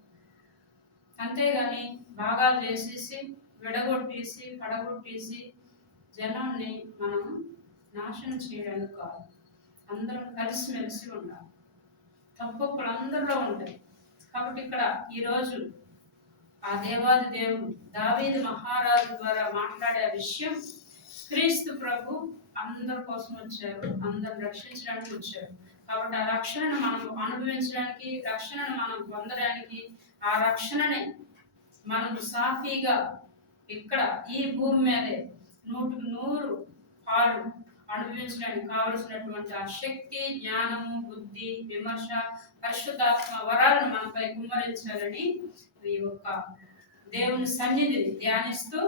అంతేగాని భాగాలు చేసేసి విడగొట్టేసి పడగొట్టేసి జనాన్ని మనం నాశనం చేయడానికి కాదు. అందరం కలిసిమెలిసి ఉండాలి. తప్పులు అందరిలో ఉంటాయి. కాబట్టి ఇక్కడ ఈరోజు ఆ దేవాది దేవుడు దావీదు మహారాజు ద్వారా మాట్లాడే విషయం, క్రీస్తు ప్రభు అందరి కోసం వచ్చారు, అందరిని రక్షించడానికి వచ్చారు. కాబట్టి ఆ రక్షణను మనం అనుభవించడానికి, రక్షణను మనం పొందడానికి, ఆ రక్షణని మనం సాఫీగా ఇక్కడ ఈ భూమి మీదే 100% పాలు అనుభవించడానికి కావలసినటువంటి ఆ శక్తి, జ్ఞానము, బుద్ధి, విమర్శ, పరిశుద్ధాత్మ వరాలను మనపై కుమ్మరించాలని ఈ యొక్క దేవుని సన్నిధిని ధ్యానిస్తూ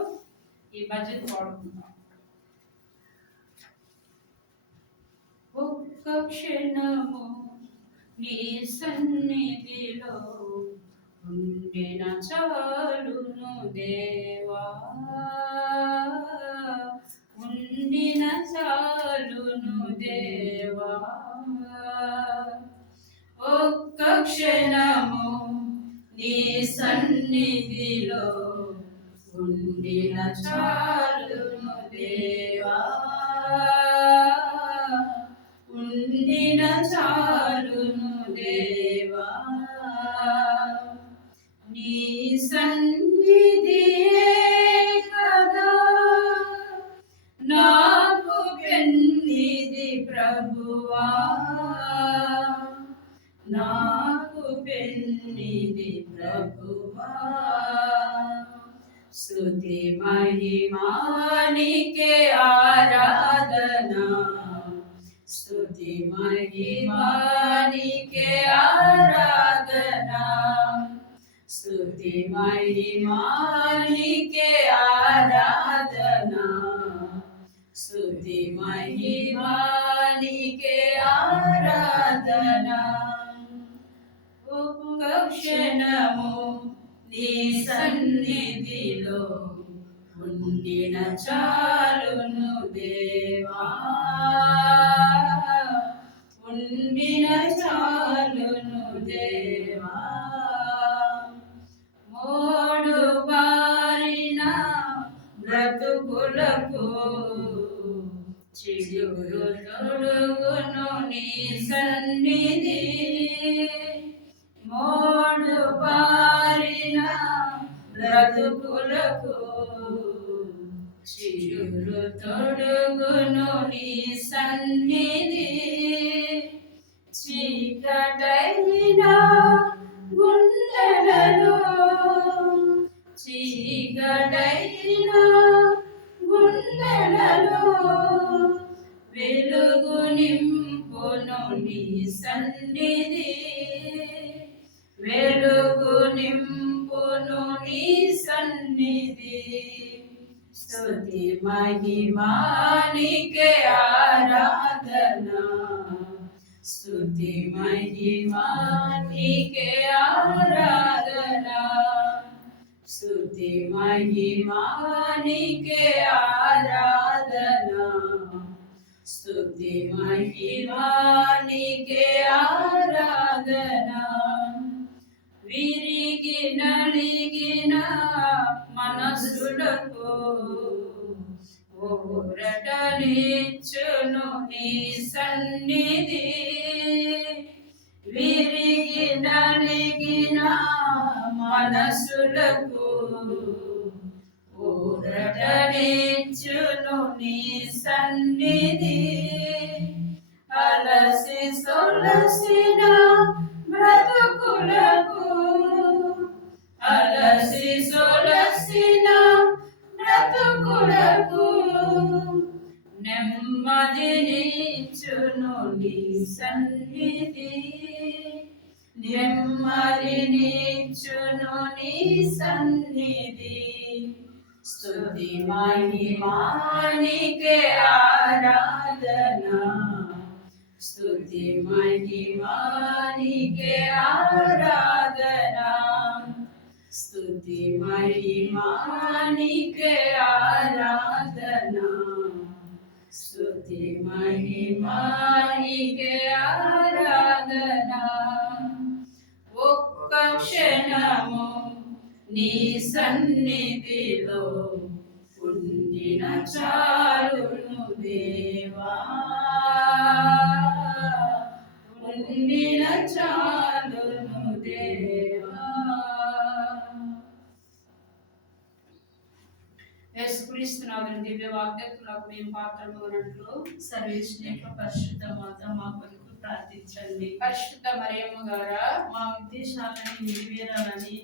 ఈ భజన పాడుకుంటాం. ఒక్క క్షణము నీ సన్నిధిలో ఉండిన చాలును దేవా, ఉండిన చాలును దేవా. ఒక్క క్షణము నీ సన్నిధిలో ఉండిన చాలును దేవా, ఉండిన చాలును దేవా. నీ సన్నిధియే కదా నాకు పెన్నిది ప్రభువా, నాకు పెన్నిది ప్రభువా. స్తుతి మహిమానికే ఆరాధనా, స్తుతి మహిమానికే ఆరాధనా, స్తుతి మహిమానికే ఆరాధనా, స్తుతి మహిమానికే ఆరాధనా. ఒక్క క్షణము నీ సన్నిధిలో ఉండిన చాలును దేవా, ఉండిన చాలును దేవా. మోడు బారిన బ్రతుకులకు చిగురు తొడుగును నీ సన్నిధి, మోడు బారిన బ్రతుకులకు చిగురు తొడుగును నీ సన్నిధి, చీకటైన గుండెలలో, చీకటైన గుండెలలో వెలుగు నింపును నీ సన్నిధి, వెలుగు నింపును నీ సన్నిధి. స్తుతి మహిమానికే ఆరాధన, స్తుతి మహిమానికే ఆరాధన, స్తుతి మహిమానికే ఆరాధన, స్తుతి మహిమానికే ఆరాధన. విరిగి నలిగిన మనసులకు ఊరటనిచ్చును నీ సన్నిధి, విరిగి నలిగిన మనసులకు ఊరటనిచ్చును నీ సన్నిధి. అలసి సొలసిన బ్రతుకులకు, అలసి సొలసిన బ్రతుకులకు నెమ్మదినిచ్చును నీ సన్నిధి, నెమ్మదినిచ్చును నీ సన్నిధి. స్తుతి మహిమానికే ఆరాధన, స్తుతి మహిమానికే ఆరాధన, స్తుతి మహిమానికే ఆరాధన, స్తుతి మహిమానికే ఆరాధన. ఒక్క క్షణము నీ సన్నిధిలో ఉండిన చాలును దేవా, ఉండిన చాలును దేవా. యేసుక్రీస్తునాథుని దివ్య వాగ్దానములకు మేము పాత్రమగునట్లు సర్వేశ్వరుని యొక్క పరిశుద్ధ మాత మా కొరకు ప్రార్థించండి. పరిశుద్ధ మరియమ్మ గారా, మా ఉద్దేశాలను నెరవేరాలని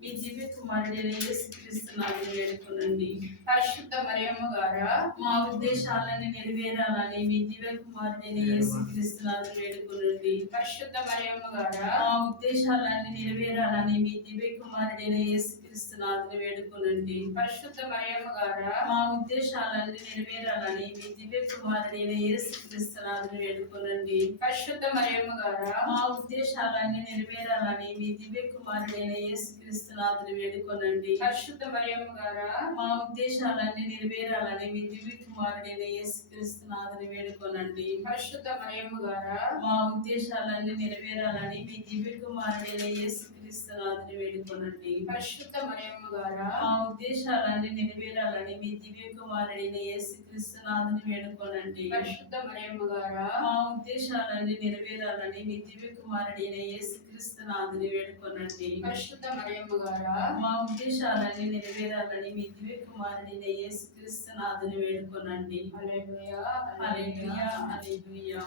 మీ దివ్య కుమారుడైన యేసుక్రీస్తునాథుని వేడుకొనండి. పరిశుద్ధ మరియమ్మ గారా, మా ఉద్దేశాలను నెరవేరాలని మీ దివ్య కుమారుడైన యేసుక్రీస్తునాథుని వేడుకొనండి. పరిశుద్ధ మరియమ్మ గారా, మా ఉద్దేశాలను నెరవేరాలని మీ దివ్య కుమారుడైన యేసుక్రీస్తునాథుని వేడుకొనండి. పరిశుద్ధ మరియమ్మ గారా, మా ఉద్దేశాలను నెరవేరాలని మీ దివ్య కుమారుడైన యేసుక్రీస్తునాథుని వేడుకొనండి. పరిశుద్ధ మరియమ్మ గారా, మా ఉద్దేశాలను నెరవేరాలని మీ దివ్య కుమారుడైన యేసుక్రీస్తునాథుని వేడుకొనండి. పరిశుద్ధ మరియమ్మ గారా, మా ఉద్దేశాలన్నీ నెరవేరాలని మీ దివ్య కుమారుడైన యేసుక్రీస్తునాథుని వేడుకొనండి. పరిశుద్ధ మరియమ్మ గారా, మా ఉద్దేశాలన్నీ నెరవేరాలని మీ దివ్య కుమారుడైన యేసుక్రీస్తునాథుని వేడుకొనండి. పరిశుద్ధ మరియమ్మ గారా, మా ఉద్దేశాలన్నీ నెరవేరాలని మీ దివ్య కుమారుడైన యేసుక్రీస్తునాథుని వేడుకొనండి. పరిశుద్ధ మరియమ్మ గారా, మా ఉద్దేశాలన్నీ నెరవేరాలని మీ దివ్య కుమారుడైన యేసుక్రీస్తునాథుని వేడుకొనండి. పరిశుద్ధ మరియమ్మ గారా, మా ఉద్దేశాలన్నీ నెరవేరాలని మీ దివ్య కుమారుడైన యేసుక్రీస్తునాథుని వేడుకొనండి. హల్లెలూయా, హల్లెలూయా, హల్లెలూయా.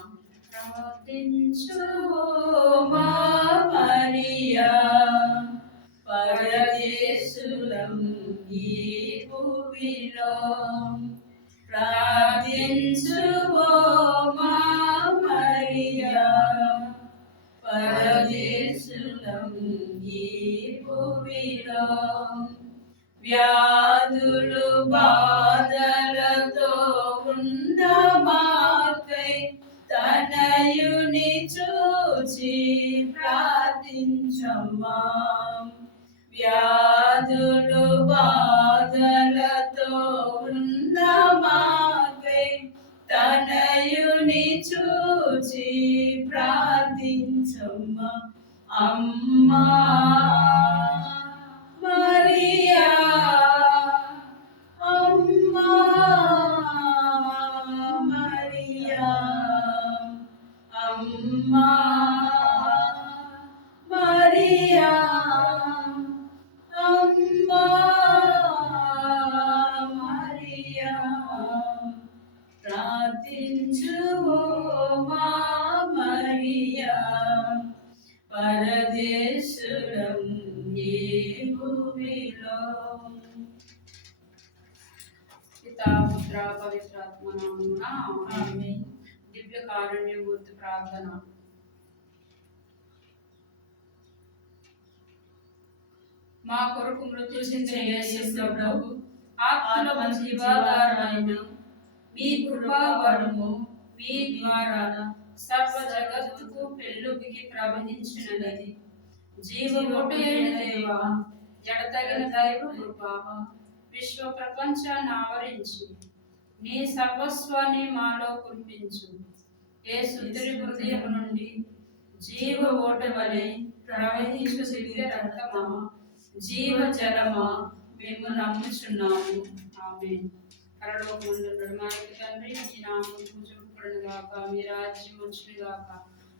ప్రార్థించు మా మరియా, పరదేశులం ఈ భూమిలో, ప్రార్థించు మా మరియా, పరదేశులం ఈ భూమిలో, వ్యాధులు బాధలతో ఉన్న మాకై తనయుని చూచి ప్రార్థించమ్మా, వ్యాధులు బాధలతో ఉన్న మాకై తనయుని చూచి ప్రార్థించమ్మా. అమ్మా మరియా, అమ్మా మరియా, అమ్మా మరియా, అమ్మా మరియా. ప్రార్థించు ఓ మా మరియా, పరదేశులం ఈ భూమిలో. పితా పుత్ర పవిత్రాత్మ నామమున ఆమేన్. దివ్య కారుణ్యమూర్తి ప్రార్థన. మా కొరకు మృత్యు చెందిన యేసు ప్రభు, ఆత్మల జీవాధారమైన మీ కృపా వరము మీ ద్వారా సర్వ జగత్తుకు పెళ్ళుకి ప్రవహించినది. జీవముటైన దేవ, ఎడతగిన దైవ కృప విశ్వ ప్రపంచాన్ని ఆవరించి నీ సర్వస్వాన్ని మాలో కురిపించు. యేసు తిరి హృదయం నుండి జీవ ఓట వలె ప్రవహించు దివ్య రక్తమా, జీవ జలమా, మేము నమ్ముచున్నాము. ఆమేన్. పరలోకమందున్న మా యొక్క తండ్రి, మీ నామం పూజింపబడును గాక, మీ రాజ్యం వచ్చును గాక,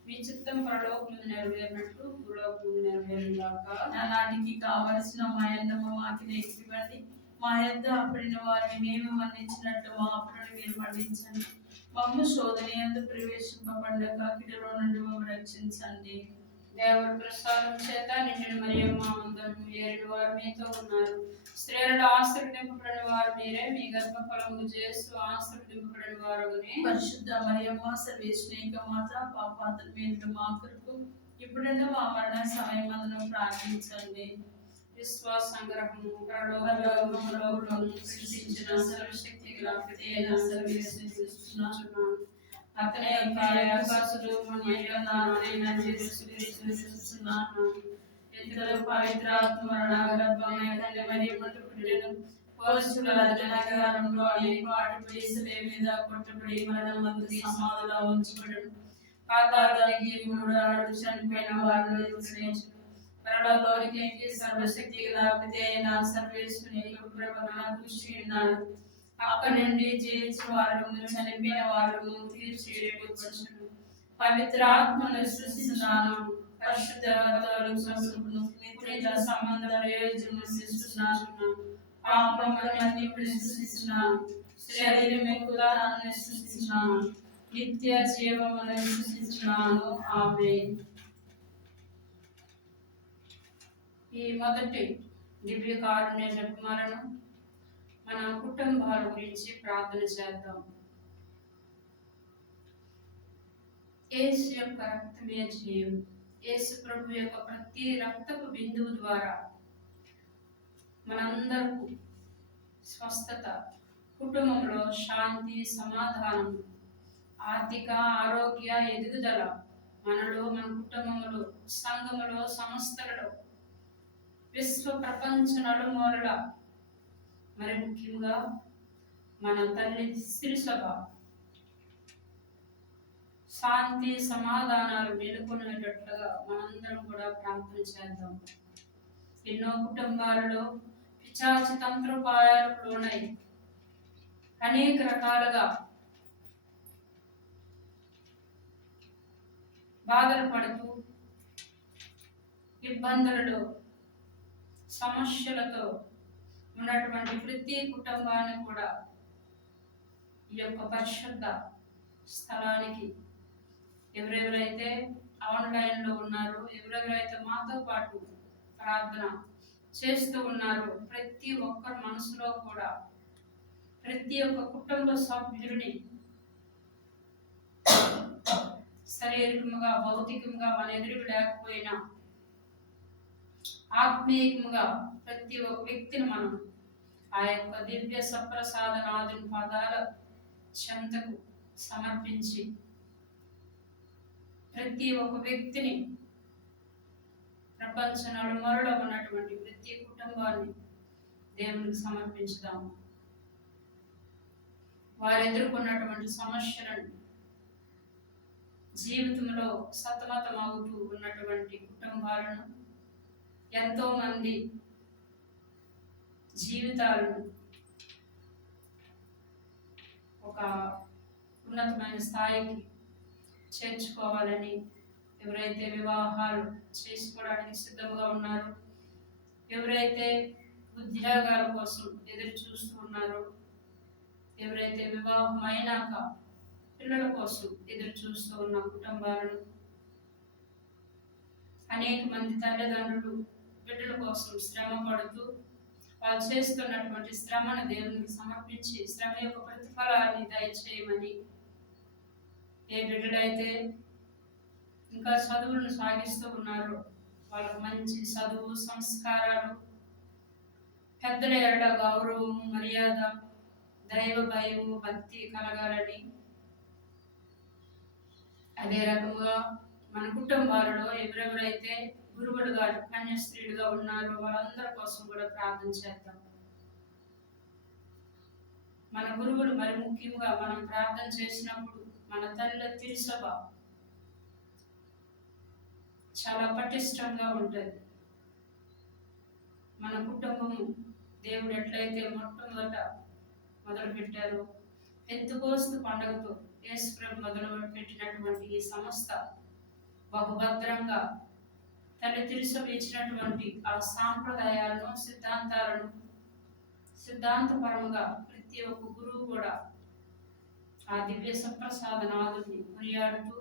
మీ చిత్తం పరలోకమందు నెరవేరినట్లు భూలోకమందు నెరవేరును గాక. నానాటికి కావలసిన మా అన్నము మాకు నేర్పివ్వండి. మా యొద్ద అప్పుడిన వారిని మేము మన్నించినట్టు మా అప్పులను మీరు మన్నించండి. మమ్ము శోధన యందు ప్రవేశింపబడక కీడులో నుండి మమ్మల్ని రక్షించండి. దేవుడి ప్రసాదం చేత నిండిన మరియమ్మ వందనము. ఏలిన వారు మీతో ఉన్నారు. స్త్రీలలో ఆశీర్వదింపబడిన వారు మీరే. మీ గర్భఫలము యేసు ఆశీర్వదింపబడిన వారుగానే. పరిశుద్ధ మరియమ్మ సర్వేశ్వరి మాత, పాపాత్రులైన మా కొరకు ఇప్పుడున్న మా మరణ సమయమందున ప్రార్థించండి. విశ్వాస సంగ్రహము. పరలోకములో సృష్టించిన సర్వశక్తి గల పిత అయిన సర్వేశ్వరుని స్తుతిస్తున్నాను. అతని యొక్క ఆకాశులు మన యొక్క నాథుడైన యేసుక్రీస్తుని స్తుతిస్తున్నాను. ఇతడు పవిత్రాత్మ గర్భమైన కన్య మరియమ్మను పుట్టెను. పౌలుల అధికారంలో అనేక ఆటపడి మీద కొట్టబడి మరణమందు సమాధిలో ఉంచబడెను. పాతాళానికి 3 నాడు చనిపోయిన వారిని విడిపించెను. పరలోకానికి సర్వశక్తి గల పిత అయిన సర్వేశ్వరుని ప్రభువుగా కూర్చుని ఉన్నాడు. అక్కడి నుండి జీవించిన వారును చనిపోయిన వారును తీర్చి వచ్చును. పవిత్ర ఆత్మను సృష్టిస్తున్నాను. పరిశుద్ధ పునీత సంబంధ ప్రయోజనం సృష్టిస్తున్నాను. పాపములన్నీ సృష్టిస్తున్నాను. శరీరం ఎక్కువను సృష్టిస్తున్నాను. నిత్య జీవమును సృష్టిస్తున్నాను. ఆమేన్. ఈ మొదటి దివ్య కారుణ్య జపమాలను మన కుటుంబాల గురించి ప్రార్థన చేద్దాం. యేసు యొక్క రక్తమే జయం. యేసు ప్రభు యొక్క ప్రతి రక్తపు బిందువు ద్వారా మనందరకు స్వస్థత, కుటుంబంలో శాంతి, సమాధానం, ఆర్థిక ఆరోగ్య ఎదుగుదల మనలో, మన కుటుంబంలో, సంఘములో, సంస్థలలో, విశ్వ ప్రపంచ నలుమూలల, మరి ముఖ్యంగా మన తల్లి సిరిసభ శాంతి సమాధానాలు నెలకొనేటట్లుగా మనందరం కూడా ప్రార్థన చేద్దాం. ఎన్నో కుటుంబాలలో పిశాచ తంత్రోపాయాలకు లోనై అనేక రకాలుగా బాధలు పడుతూ, ఇబ్బందులలో, సమస్యలతో ఉన్నటువంటి ప్రతి కుటుంబాన్ని కూడా ఈ యొక్క పరిశుద్ధ స్థలానికి ఎవరెవరైతే ఆన్లైన్లో ఉన్నారో, ఎవరెవరైతే మాతో పాటు ప్రార్థన చేస్తూ ఉన్నారో, ప్రతి ఒక్కరి మనసులో కూడా ప్రతి ఒక్క కుటుంబ సభ్యుడిని శారీరకంగా, భౌతికంగా మన ఎదురు లేకపోయినా ఆత్మీయంగా ప్రతి ఒక్క వ్యక్తిని మనం ఆ యొక్క దివ్య సప్రసాదనాథుని పాదాల చెంతకు సమర్పించి ప్రతి ఒక్క వ్యక్తిని, ప్రపంచ నలుమూలలో ఉన్నటువంటి ప్రతి కుటుంబాన్ని దేవునికి సమర్పించుదాం. వారు ఎదుర్కొన్నటువంటి సమస్యలను, జీవితంలో సతమతమవుతూ ఉన్నటువంటి కుటుంబాలను, ఎంతో మంది జీవితాలను ఒక ఉన్నతమైన స్థాయికి చేర్చుకోవాలని, ఎవరైతే వివాహాలు చేసుకోవడానికి సిద్ధంగా ఉన్నారో, ఎవరైతే ఉద్యోగాల కోసం ఎదురు చూస్తూ ఉన్నారో, ఎవరైతే వివాహం అయినాక పిల్లల కోసం ఎదురు చూస్తూ ఉన్న కుటుంబాలను, అనేక మంది తల్లిదండ్రులు బిడ్డల కోసం శ్రమ పడుతూ వాళ్ళు చేస్తున్నటువంటి శ్రమను దేవునికి సమర్పించి శ్రమ యొక్క ప్రతిఫలాన్ని దయచేయమని, ఏ బిడ్డలైతే ఇంకా చదువులను సాగిస్తూ ఉన్నారో వాళ్ళకు మంచి చదువు, సంస్కారాలు, పెద్దల ఎడల గౌరవం, మర్యాద, దైవ భయము, భక్తి కలగాలని, అదే రకంగా మన కుటుంబాలలో ఎవరెవరైతే గురువులుగా, కన్యాస్త్రీలుగా ఉన్నారో వాళ్ళందరి కోసం కూడా ప్రార్థన చేద్దాం. మన గురువులు మరి ముఖ్యంగా మనం ప్రార్థన చేసినప్పుడు మన తల్లి తిరుసభ చాలా పటిష్టంగా ఉంటుంది. మన కుటుంబము దేవుడు ఎట్లయితే మొట్టమొదట మొదలు పెట్టారో, పెంతెకోస్తు పండుగతో యేసుప్రభు మొదలు పెట్టినటువంటి ఈ సంస్థ బహుభద్రంగా తల్లి తిరుసభ ఇచ్చినటువంటి ఆ సాంప్రదాయాలను, సిద్ధాంతపరముగా ప్రతి ఒక్క గురువు కూడా ఆ దివ్య సప్రసాదనాథుని కొనియాడుతూ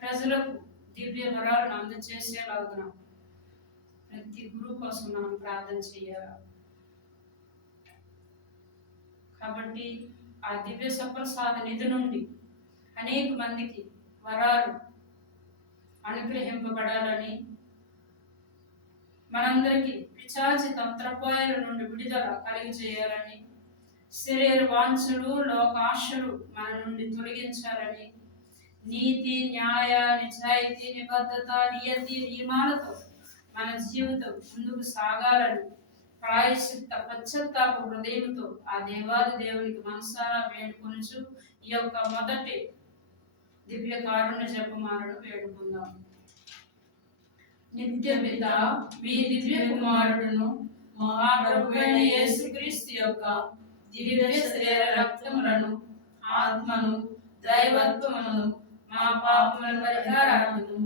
ప్రజలకు దివ్య వరాలను అందజేసేలాగా ప్రతి గురువు కోసం మనం ప్రార్థన చేయాలి. కాబట్టి ఆ దివ్య సప్రసాద నిధి నుండి అనేక మందికి వరాలు అనుగ్రహింపబడాలని, మనందరికీ పిశాచి తంత్రపాయల నుండి విడుదల కలిగజేయాలని, శరీర వాంఛలు, లోకాశలు మన నుండి తొలగించాలని, నీతి, న్యాయ, నిజాయితీ, నిబద్ధత, నియతి, నియమాలతో మన జీవితం ముందుకు సాగాలని, ప్రాయశ్చిత్త పశ్చాత్తాప హృదయంతో ఆ దేవాది దేవునికి మనసారా వేడుకొనుచు ఈ యొక్క మొదటి దివ్య కారుణ్య జపమాలను వేడుకుందాం. నిత్య పిత, మీ దివ్య కుమారుడును మా ప్రభువైన యేసుక్రీస్తు యొక్క దివ్య శరీర రక్తములను, ఆత్మను, దైవత్వమును, మా పాపముల పరిహారార్థము,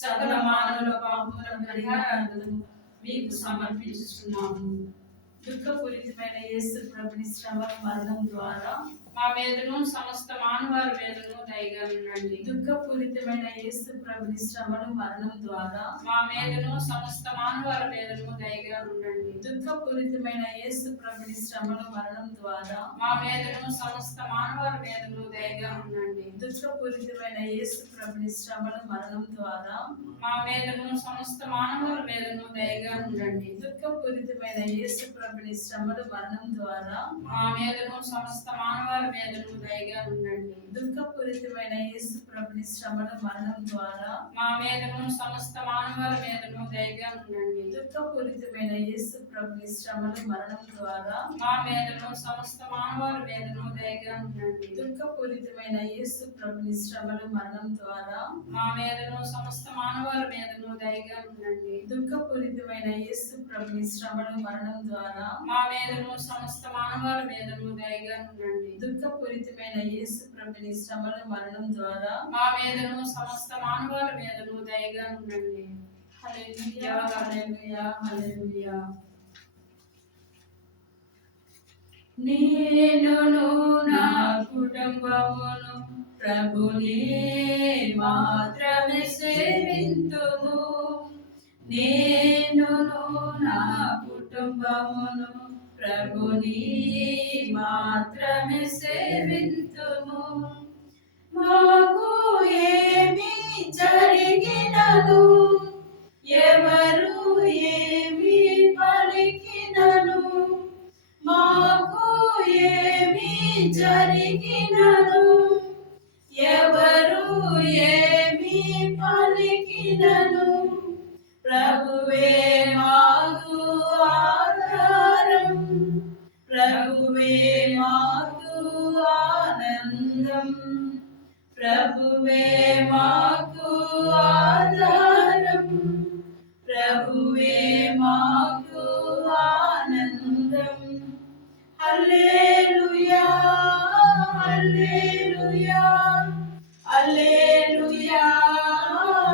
సకల మానవుల పాపముల పరిహారార్థము మీకు సమర్పించుచున్నాము. దుఃఖపూరితమైన యేసు ప్రభుని శ్రమ మరణం ద్వారా మా మీదను సమస్త మానవారి మీదను దయగా ఉండండి. దుఃఖపూరితమైన యేసు ప్రభుని శ్రమను మరణం ద్వారా మా మీదను సమస్త మానవారి మీదను దయగా ఉండండి. దుఃఖపూరితమైన యేసు ప్రభుని శ్రమను మరణం ద్వారా మా మీదను సమస్త మానవారి మీదను దయగా ఉండండి. దుఃఖపూరితమైన యేసు ప్రభుని శ్రమను మరణం ద్వారా మా మీదను సమస్త మానవారి మీదను దయగా ఉండండి. దుఃఖపూరితమైన యేసు ప్రభుని శ్రమను మరణం ద్వారా మా మీదను సమస్త మానవారి మీదను దయగా ఉండండి. దుఃఖపూరితమైన యేసు ప్రభుని శ్రమను మరణం ద్వారా మా మీదను సమస్త మానవారి మీదను దయగా ఉండండి. దుఃఖపూరితమైన యేసు ప్రభుని శ్రమను మరణం ద్వారా మా మీదను సమస్త మానవారి మీదను దయగా ఉండండి. దుఃఖపూరితమైన యేసు ప్రభుని శ్రమను మరణం ద్వారా మా మీదను సమస్త మానవారి మీదను దయగా ఉండండి. దుఃఖపూరితమైన యేసు ప్రభుని శ్రమను మరణం ద్వారా మా మీదను సమస్త మానవారి మీదను దయగా ఉండండి. దుఃఖపూరితమైన యేసు ప్రభుని శ్రమను మరణం ద్వారా మా మీదను సమస్త మానవారి మీదను దయగా ఉండండి. హల్లెలూయా, హల్లెలూయా, హల్లెలూయా. నేనును నా కుటుంబమును ప్రభుని మాత్రమే సేవింతుము. నేనును నా కుటుంబమును ప్రభుని మాత్రమే సేవింతుము. మాకు ఏమి జరిగినను, ఎవరు ఏమి పలికినను, మాకు ఏమి జరిగినను, ఎవరు ఏమి పలికినను, ప్రభువే మాకు ఆధారం, ప్రభువే మాకు ఆనందం, ప్రభువే మాకు ఆధారం, ప్రభువే మాకు ఆనందం. హల్లెలూయా, హల్లెలూయా, హల్లెలూయా,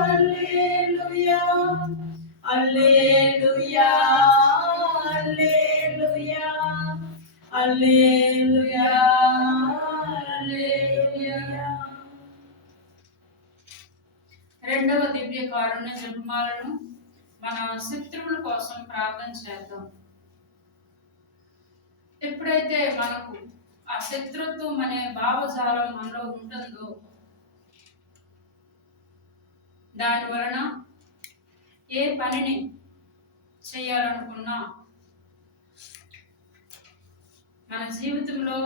హల్లెలూయా, హల్లెలూయా, హల్లెలూయా, హల్లెలూయా, హల్లెలూయా. రెండవ దివ్య కారుణ్య జపమాలను మన శత్రువుల కోసం ప్రార్థన చేద్దాం. ఎప్పుడైతే మనకు ఆ శత్రుత్వం అనే భావజాలం మనలో ఉంటుందో, దాని వలన ఏ పనిని చేయాలనుకున్నా మన జీవితంలో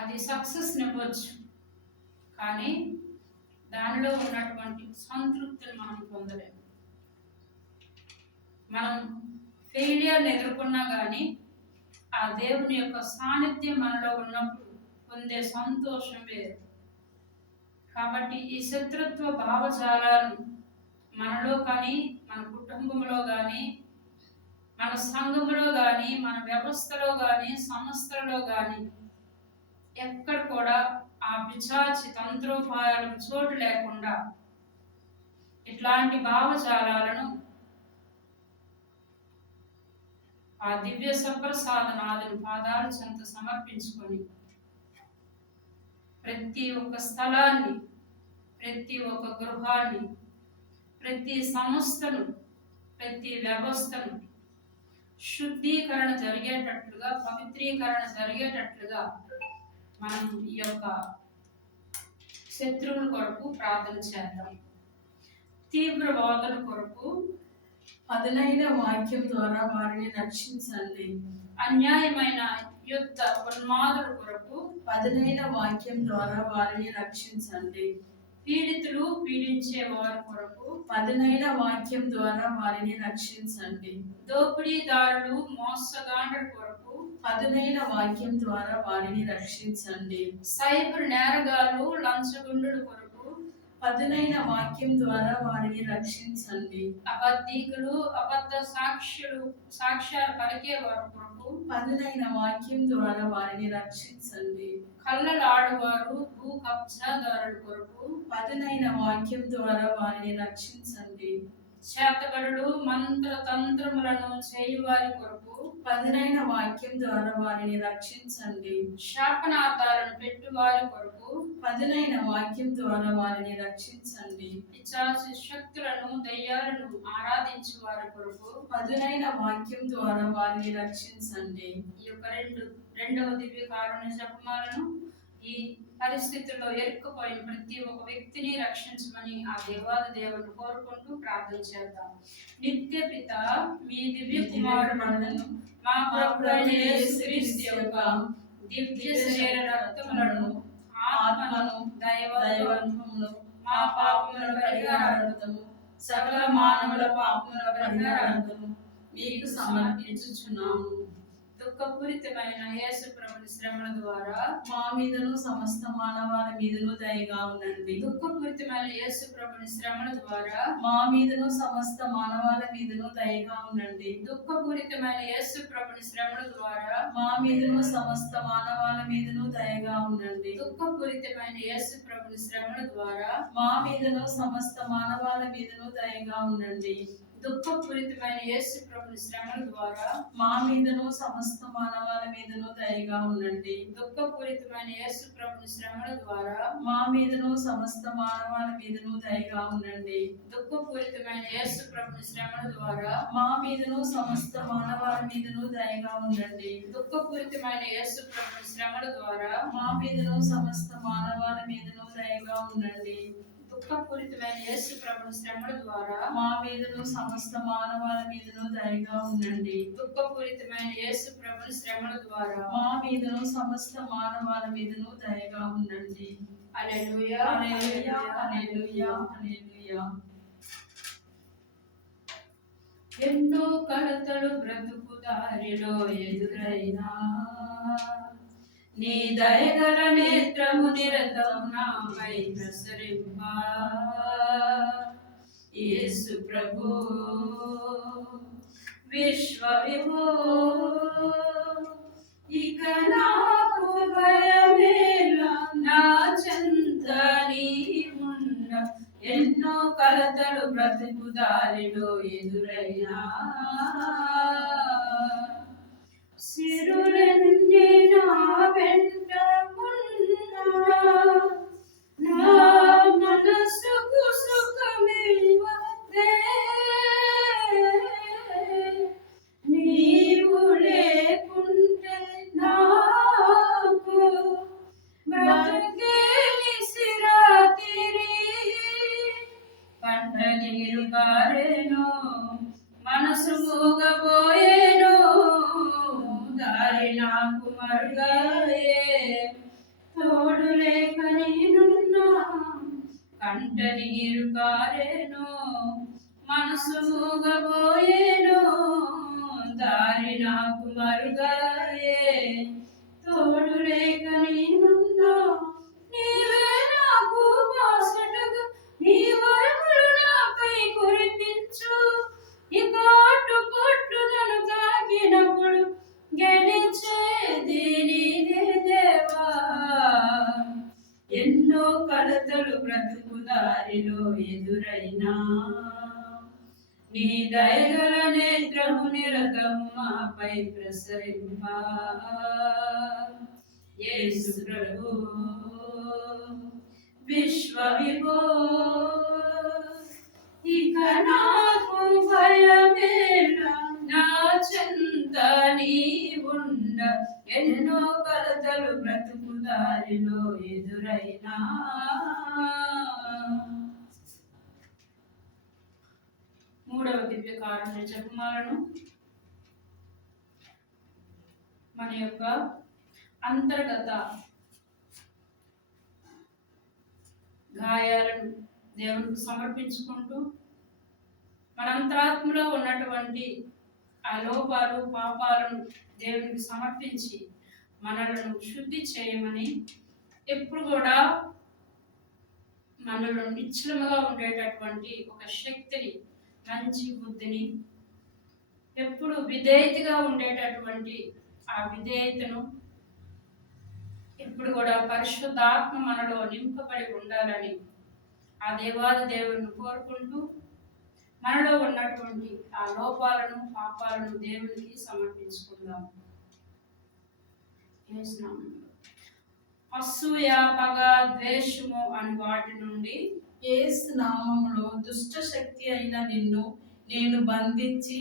అది సక్సెస్ ఇవ్వచ్చు, కానీ దానిలో ఉన్నటువంటి సంతృప్తిని మనం పొందలేము. మనం ఫెయిలియర్ని ఎదుర్కొన్నా కానీ ఆ దేవుని యొక్క సాన్నిధ్యం మనలో ఉన్నప్పుడు పొందే సంతోషం వేరు. కాబట్టి ఈ శత్రుత్వ భావజాలను మనలో కానీ, మన కుటుంబంలో కానీ, మన సంఘంలో కానీ, మన వ్యవస్థలో కానీ, సంస్థలలో కానీ ఎక్కడ కూడా ఆ పిశాచి తంత్రోపాయాలకు చోటు లేకుండా ఇట్లాంటి భావజాలాలను ఆ దివ్య సప్రసాదనాథుని పాదాల చెంత సమర్పించుకొని ప్రతి ఒక్క స్థలాన్ని, ప్రతి ఒక్క గృహాన్ని, ప్రతి సంస్థను, ప్రతి వ్యవస్థను శుద్ధీకరణ జరిగేటట్లుగా, పవిత్రీకరణ జరిగేటట్లుగా మనం ఈ యొక్క శత్రువుల కొరకు ప్రార్థన చేద్దాం. తీవ్రవాదుల కొరకు పదునైన వాక్యం ద్వారా వారిని రక్షించండి. అన్యాయమైన యుద్ధ ఉన్మాదుల కొరకు పదునైన వాక్యం ద్వారా వారిని రక్షించండి. పీడితులు పీడించే వారి కొరకు పదునైన వాక్యం ద్వారా వారిని రక్షించండి. దోపిడీదారులు మోసగాండ్ర కొరకు పదునైన వాక్యం ద్వారా వారిని రక్షించండి. సైబర్ నేరగాళ్ళు లంచగొండుల కొరకు పదునైన వాక్యం ద్వారా వారిని రక్షించండి. అబద్ధికులు అబద్ధ సాక్ష్యాలు పలికే వారి కొరకు పదునైన వాక్యం ద్వారా వారిని రక్షించండి. కళ్ళలాడువారు భూ కబ్జాదారుల కొరకు పదునైన వాక్యం ద్వారా వారిని రక్షించండి. చేతబడులు మంత్ర తంత్రములను చేయువారి కొరకు పదునైన వాక్యం ద్వారా వారిని రక్షించండి. శాపనార్థాలను పెట్టువారి కొరకు పదునైన వాక్యం ద్వారా వారిని రక్షించండి. పిశాచి శక్తులను దయ్యాలను ఆరాధించే వారి కొరకు పదునైన వాక్యం ద్వారా వారిని రక్షించండి. ఈ యొక్క రెండవ దివ్య కారుణ్య జపమాలను ఈ పరిస్థితుల్లో ఇరుక్కుపోయిన ప్రతి ఒక్క వ్యక్తిని రక్షించమని ఆ దేవాది దేవుని కోరుకుంటూ ప్రార్థన చేద్దాం. నిత్య పిత, మీ దివ్య కుమారులను మా ప్రభువైన యేసుక్రీస్తు యొక్క దివ్య శరీర రక్తములను, ఆత్మను, దైవత్వమును, మా పాపముల పరిహారార్థము, సకల మానవుల పాపముల పరిహారార్థము మీకు సమర్పించుచున్నాము. దుఃఖపూరితమైన యేసు ప్రభుని శ్రమల ద్వారా మా మీదను సమస్త మానవాళి మీదను దయగా ఉండండి. దుఃఖపూరితమైన యేసు ప్రభుని శ్రమల ద్వారా మా మీదను సమస్త మానవాళి మీదను దయగా ఉండండి. దుఃఖపూరితమైన యేసు ప్రభుని శ్రమల ద్వారా మా మీదను సమస్త మానవాళి మీదను దయగా ఉండండి. దుఃఖపూరితమైన యేసు ప్రభుని శ్రమల ద్వారా మా మీదను సమస్త మానవాళి మీదను దయగా ఉండండి. దుఃఖపూరితమైన యేసు ప్రభుని శ్రమల ద్వారా మా మీదను సమస్త మానవాళి మీదను దయగా ఉండండి. దుఃఖపూరితమైన యేసు ప్రభుని శ్రమల ద్వారా మా మీదను సమస్త మానవాళి మీదను దయగా ఉండండి. దుఃఖపూరితమైన యేసు ప్రభుని శ్రమల ద్వారా మా మీదను సమస్త మానవాళి మీదను దయగా ఉండండి. దుఃఖపూరితమైన యేసు ప్రభుని శ్రమల ద్వారా మా మీదను సమస్త మానవాళి మీదను దయగా ఉండండి. దుఃఖపూరితమైన యేసు ప్రభుని శ్రమల ద్వారా మా మీదను సమస్త మానవాళి మీదను దయగా ఉండండి. దుఃఖపూరితమైన యేసు ప్రభుని శ్రమల ద్వారా మా మీదను సమస్త మానవాళి మీదను దయగా ఉండండి. హల్లెలూయా, హల్లెలూయా, హల్లెలూయా, హల్లెలూయా. ఎన్నో కలతలు బ్రతుకు దారిలో ఎదురైనా నీ దయగల నేత్రము నిరతం నాపై ప్రసరింపా. యేసు ప్రభు విశ్వ విభో, ఇక నాకు భయమేలా, నా చెంత నీవున్న. ఎన్నో కలతలు బ్రతుకు దారిలో ఎదురైనా సిరులన్నీ నా వెంట ఉన్నా, నా కంట నీరు కారేను, మనసు మూగబోయేను, దారి నాకు మరుగాయే, తోడు లేక నేనున్నా, నీవే నాకు బాసటగా, నీ వరములు నాపై కురిపించు. ఈ కాటు పట్టుదను తాకినప్పుడు గెలిచేది నీదే దేవా. ఎన్నో కలతలు బ్రతుకు దారిలో ఎదురైనా, నీ దయగల నేత్రము నిరతము మాపై ప్రసరింప. యేసు ప్రభు విశ్వ విభో, ఇక నాకు భయమేల, నా చెంత నీవుండ. ఎన్నో కలతలు బ్రతుకు దారిలో ఎదురైనా, మూడవ దివ్య కారుణ్య జపమాలను మన యొక్క అంతర్గత గాయాలను దేవునికి సమర్పించుకుంటూ, మన అంతరాత్మలో ఉన్నటువంటి ఆ లోపాలు పాపాలను దేవునికి సమర్పించి మనలను శుద్ధి చేయమని, ఎప్పుడు కూడా మనలో నిశ్చలముగా ఉండేటటువంటి ఒక శక్తిని, మంచి బుద్ధిని, ఎప్పుడు విధేయతగా ఉండేటటువంటి ఆ విధేయతను, ఎప్పుడు కూడా పరిశుద్ధాత్మ మనలో నింపబడి ఉండాలని ఆ దేవాది దేవుని కోరుకుంటూ, మనలో ఉన్నటువంటి ఆ లోపాలను పాపాలను దేవునికి సమర్పించుకుందాం. అసూయ, పగ, ద్వేషము అని వాటి నుండి యేసు నామములో దుష్ట శక్తి అయిన నిన్ను నేను బంధించి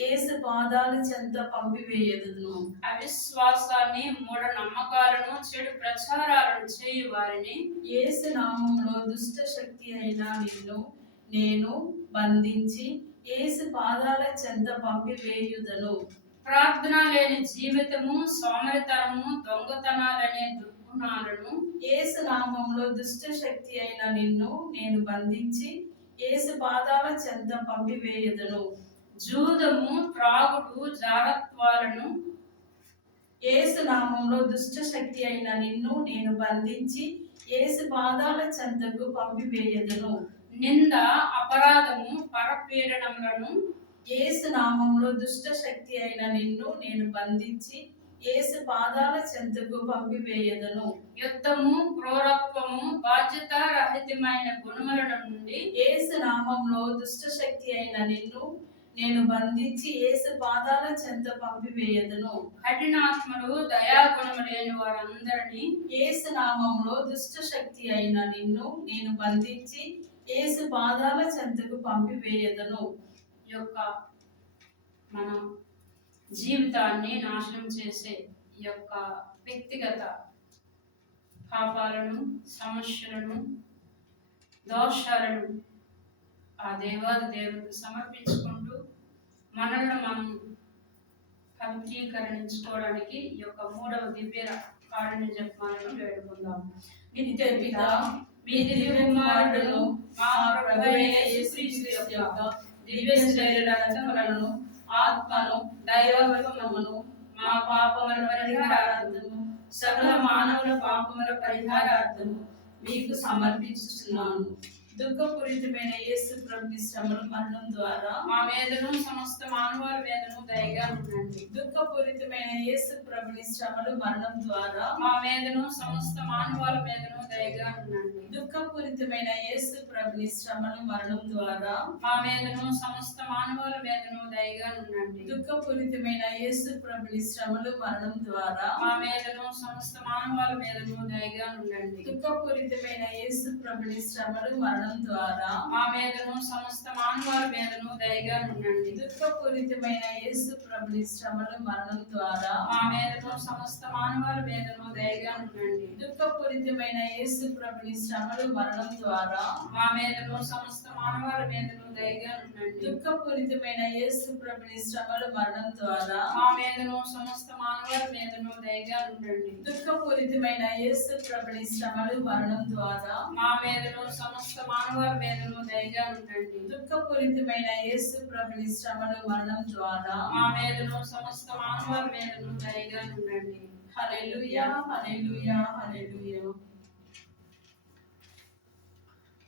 యేసు పాదాల చెంత పంపివేయదును. అవిశ్వాసాన్ని, మూఢ నమ్మకాలను, చెడు ప్రచారాలను చేయు వారిని యేసు నామములో దుష్ట శక్తి అయిన నిన్ను నేను బంధించి యేసు పాదాల చెంత పంపివేయుదను. ప్రార్థన లేని జీవితము, సోమరితనము, దొంగతనాలనే దుర్గుణాలను యేసు నామములో దుష్ట శక్తి అయిన నిన్ను నేను బంధించి యేసు పాదాల చెంత పంపివేయుదను. జూదము, త్రాగుడు, జారత్వాలను యేసు నామములో దుష్ట శక్తి అయిన నిన్ను నేను బంధించి యేసు పాదాల చెంతకు పంపివేయదును. నింద, అపరాధము, పరపీడనములను యేసు నామములో దుష్ట శక్తి అయిన నిన్ను నేను బంధించి యేసు పాదాల చెంతకు పంపివేయదును. యుద్ధము, క్రూరత్వము, బాధ్యత రహితమైన గుణముల నుండి యేసు నామములో దుష్ట శక్తి అయిన నిన్ను నేను బంధించి యేసు పాదాల చెంత పంపివేయదును. కఠినాత్మలు, దయాగుణము లేని వారందరినీ యేసు నామములో దుష్ట శక్తి అయిన నిన్ను నేను బంధించి యేసు పాదాల చెంతకు పంపివేయదును. యొక్క మన జీవితాన్ని నాశనం చేసే ఈ యొక్క వ్యక్తిగత పాపాలను, సమస్యలను, దోషాలను ఆ దేవాది దేవునికి సమర్పించుకుంటూ మనల్ని మనం పవిత్రీకరించుకోవడానికి ఈ యొక్క మూడవ దివ్య కారుణ్య జపమాలను వేడుకుందాం. నిత్య పిత, మీ దివ్య కుమారుడును మా ప్రభువైన యేసుక్రీస్తు యొక్క దివ్య శరీరాలను, ఆత్మను, దైవత్వమును, మా పాపముల పరిహారార్థము, సకల మానవుల పాపముల పరిహారార్థము మీకు సమర్పించుతున్నాను. దుఃఖపూరితమైన యేసు ప్రభుని శ్రమలు మరణం ద్వారా మా మీదను సమస్త మానవాళి మీదను దయగా ఉండండి. దుఃఖపూరితమైన యేసు ప్రభుని శ్రమలు మరణం ద్వారా మా మీదను సమస్త మానవాళి మీదను దయగా ఉండండి. దుఃఖపూరితమైన యేసు ప్రభుని శ్రమలు మరణం ద్వారా మా మీదను సమస్త మానవాళి మీదను దయగా ఉండండి. దుఃఖపూరితమైన యేసు ప్రభుని శ్రమలు మరణం ద్వారా మా మీదను సమస్త మానవాళి మీదను దయగా ఉండండి. దుఃఖపూరితమైన యేసు ప్రభుని శ్రమలు మరణం ద్వారా మా మీదను సమస్త మానవాళి మీదను దయగా ఉండండి. దుఃఖపూరితమైన యేసు ప్రభుని శ్రమలు మరణం ద్వారా మా మీదను సమస్త మానవాళి మీదను దయగా ఉండండి. దుఃఖపూరితమైన యేసు ప్రభుని శ్రమలు మరణం ద్వారా మా మీదను సమస్త మానవాళి మీదను దయగా ఉండండి. దుఃఖపూరితమైన యేసు ప్రభుని శ్రమలు మరణం ద్వారా మా మీదను సమస్త మానవాళి మీదను దయగా ఉండండి. దుఃఖపూరితమైన యేసు ప్రభుని శ్రమలు మరణం ద్వారా మా మీదను సమస్త మానవాళి మీదను దయగా ఉండండి. దుఃఖపూరితమైన యేసు ప్రభుని శ్రమలు మరణం ద్వారా మా మీదను సమస్త మానవాళి మీదను దయగా ఉండండి. హల్లెలూయా, హల్లెలూయా, హల్లెలూయా.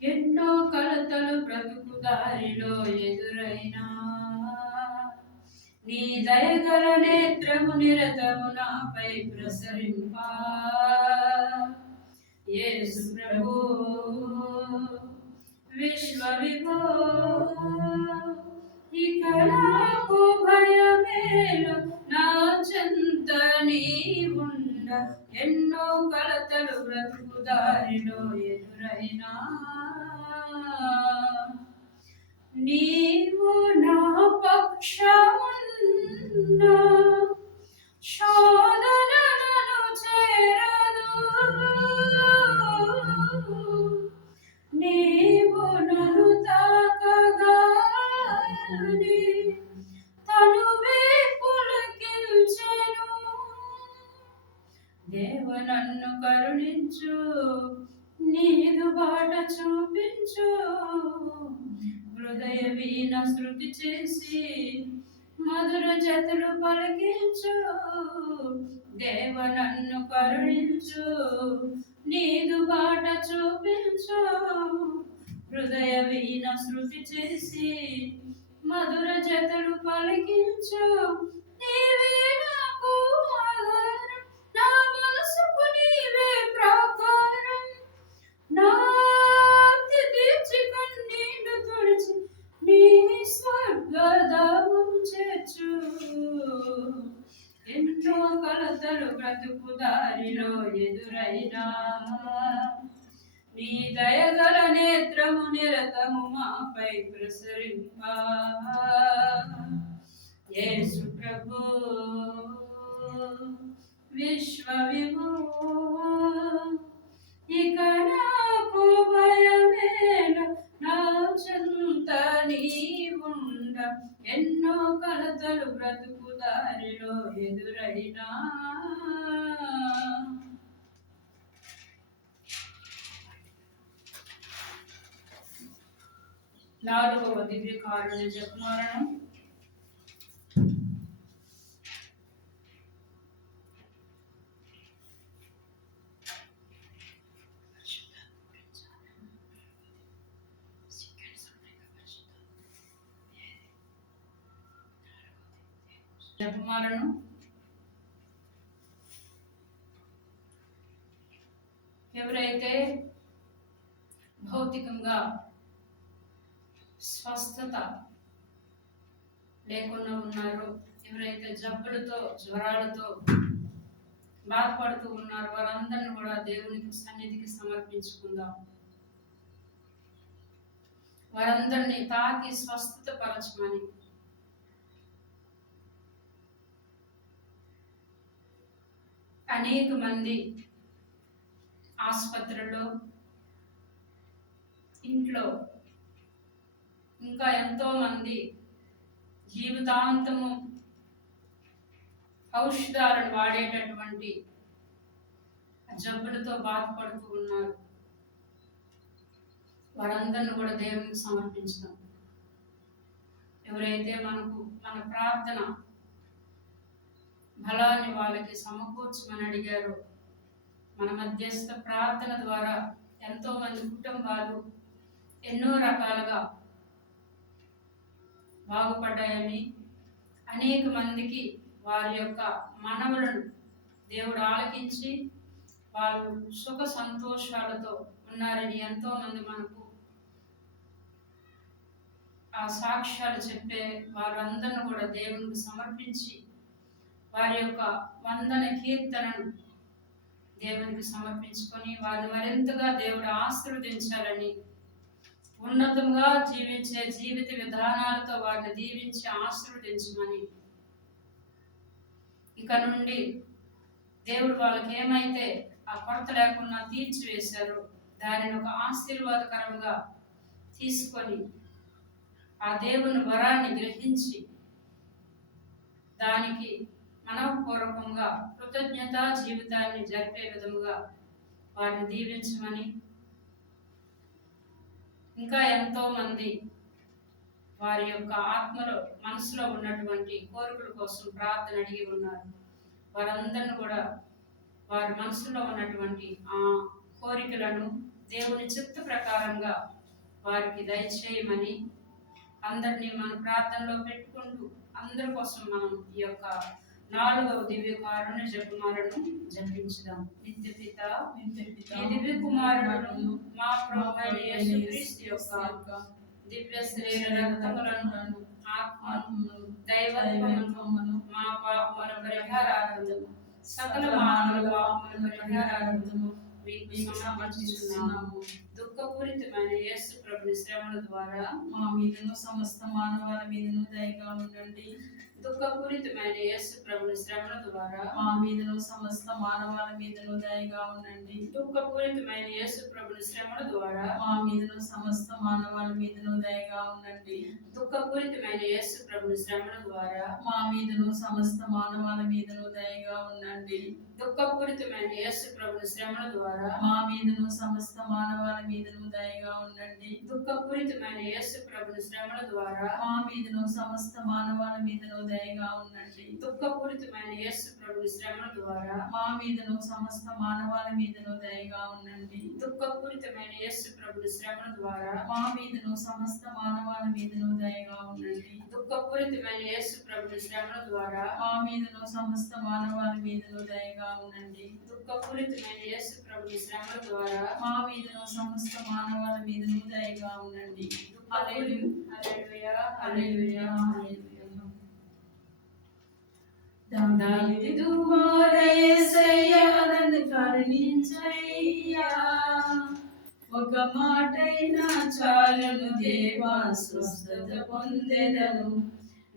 ఎన్నో కలతలు బ్రతుకు దారిలో ఎదురైనా నీ దయగల నేత్రము నిరతము నాపై ప్రసరింప యేసు ప్రభు విశ్వ విభో ఇక నాకు భయమేలు నా చెంత నీవుండ ఎన్నో కలతలు బ్రతుకు దారిలో ఎదురైనా నీవు నా పక్షమున్నా శోధనలను చేరదు నీవు నన్ను తాకగాని తనువే పులకించెను దేవ నన్ను కరుణించు నీదు బాట చూపించు హృదయ వీణ శృతి చేసి మధుర జతులు పలికించు దేవ నన్ను కరుణించు నీదు బాట చూపించు హృదయ వీణ శృతి చేసి మధుర జతులు పలికించు నీవే నాకు ఆధారం నా మనసుకు నీవే ప్రాకారం నా తీర్చి కన్నీళ్లు తుడిచి నీ స్వర్గధామం చేర్చు ఎన్నో కలతలు బ్రతుకు దారిలో ఎదురైనా నీ దయగల నేత్రము నిరతము మాపై ప్రసరింప యేసు ప్రభు విశ్వ విభో ఇక నాకు భయమేలు నా చెంత నీవుండ ఎన్నో కలతలు బ్రతుకు దారిలో ఎదురైనా నాలుగవ దివ్య కారుణ్య జపమాలను. జపమాలను ఎవరైతే భౌతికంగా స్వస్థత లేకుండా ఉన్నారో, ఎవరైతే జబ్బులతో జ్వరాలతో బాధపడుతూ ఉన్నారో వారందరిని కూడా దేవునికి సన్నిధికి సమర్పించుకుందాం. వారందరినీ తాకి స్వస్థత పరచమని. అనేక మంది ఆసుపత్రుల్లో, ఇంట్లో ఇంకా ఎంతో మంది జీవితాంతము ఔషధాలను వాడేటటువంటి జబ్బులతో బాధపడుతూ ఉన్నారు. వారందరిని కూడా దేవునికి సమర్పించుతాం. ఎవరైతే మన ప్రార్థన బలాన్ని వాళ్ళకి సమకూర్చమని అడిగారో, మన మధ్యస్థ ప్రార్థన ద్వారా ఎంతో మంది కుటుంబాలు ఎన్నో రకాలుగా బాగుపడ్డాయని, అనేక మందికి వారి యొక్క మనవులను దేవుడు ఆలకించి వాళ్ళు సుఖ సంతోషాలతో ఉన్నారని ఎంతో మంది మనకు ఆ సాక్ష్యాలు చెప్పే వారందరిని కూడా దేవునికి సమర్పించి వారి యొక్క వందన కీర్తనను దేవునికి సమర్పించుకొని వారిని మరింతగా దేవుడు ఆశీర్వదించాలని, ఉన్నతంగా జీవించే జీవిత విధానాలతో వారిని దీవించి ఆశీర్వదించమని, ఇక నుండి దేవుడు వాళ్ళకి ఏమైతే ఆ కొరత లేకుండా తీర్చివేశారో దానిని ఒక ఆశీర్వాదకరంగా తీసుకొని ఆ దేవుని వరాన్ని గ్రహించి దానికి మనఃపూర్వకంగా కృతజ్ఞతా జీవితాన్ని జరిపే విధముగా వారిని దీవించమని, ఇంకా ఎంతో మంది వారి యొక్క ఆత్మలో మనసులో ఉన్నటువంటి కోరికల కోసం ప్రార్థన అడిగి ఉన్నారు. వారందరిని కూడా వారి మనసులో ఉన్నటువంటి ఆ కోరికలను దేవుని చిత్త ప్రకారంగా వారికి దయచేయమని అందరినీ మన ప్రార్థనలో పెట్టుకుంటూ అందరి కోసం మనం ఈ యొక్క 4వ దివ్య కారుణ్య జపమాలను జపించుదాం. నిత్య పిత ఈ దివ్య కుమారులను మా ప్రభువైన యేసుక్రీస్తు యొక్క దివ్య శరీర రక్తములను ఆత్మను దైవత్వమును మా పాపముల పరిహారార్థము సకల మానవుల పాపముల పరిహారార్థము మీకు సమర్పించుచున్నాము. దుఃఖపూరితమైన యేసు ప్రభుని శ్రమల ద్వారా మా మీదను సమస్త మానవాల మీదను దయగా ఉండండి. దుఃఖపూరితమైన యేసు ప్రభుని శ్రమల ద్వారా మా మీదను సమస్త మానవాల మీదను దయగా ఉండండి. దుఃఖపూరితమైన యేసు ప్రభుని శ్రమల ద్వారా మా మీదను సమస్త మానవాల మీదను దయగా ఉండండి. దుఃఖపూరితమైన యేసు ప్రభుని శ్రమల ద్వారా మా మీదను సమస్త మానవాల మీదను దయగా ఉండండి. దుఃఖపూరితమైన యేసు ప్రభుని శ్రమల ద్వారా మా మీదను సమస్త మానవాల మీదను దయగా ఉండండి. దుఃఖపూరితమైన యేసు ప్రభుని శ్రమల ద్వారా మా మీదను సమస్త మానవాల మీదను దయగా ఉండండి. దుఃఖపూరితమైన యేసు ప్రభుని శ్రమల ద్వారా మా మీదను సమస్త మానవాల మీదను దయగా ఉండండి. దుఃఖపూరితమైన యేసు ప్రభుని శ్రమల ద్వారా మా మీదను సమస్త మానవాల మీదను దయగా ఉండండి. దుఃఖపూరితమైన యేసు ప్రభుని శ్రమల ద్వారా మా మీదను సమస్త మానవాల మీదను దయగా ఉండండి. దుఃఖపూరితమైన యేసు ప్రభుని శ్రమల ద్వారా మా మీదను సమస్త మానవాల మీదను దయగా ఉండండి. హల్లెలూయా, హల్లెలూయా, హల్లెలూయా, హల్లెలూయా. దావీదు కుమారా యేసయ్యా నన్ను కరుణించయ్యా. ఒక మాటైనా చాలును దేవా, స్వస్థత పొందెదను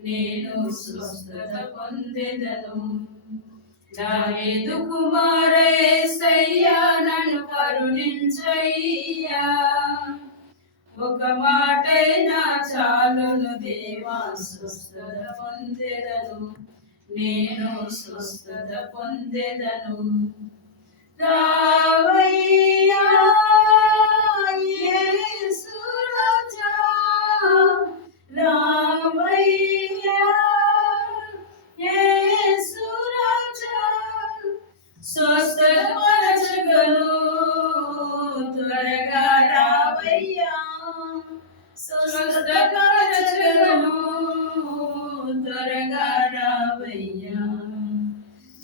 నేను, స్వస్థత పొందెదను. దావీదు కుమారా యేసయ్యా నన్ను కరుణించయ్యా. ఒక మాటైనా చాలును దేవా, స్వస్థత పొందెదను నేను, స్వస్థత పొందెదను. రావయ్యా యేసు రాజా, రావయ్యా యేసు రాజా. స్వస్థత పరచగను త్వరగా రావయ్యా. స్వస్థత పరచగను త్వరగా రావయ్యా.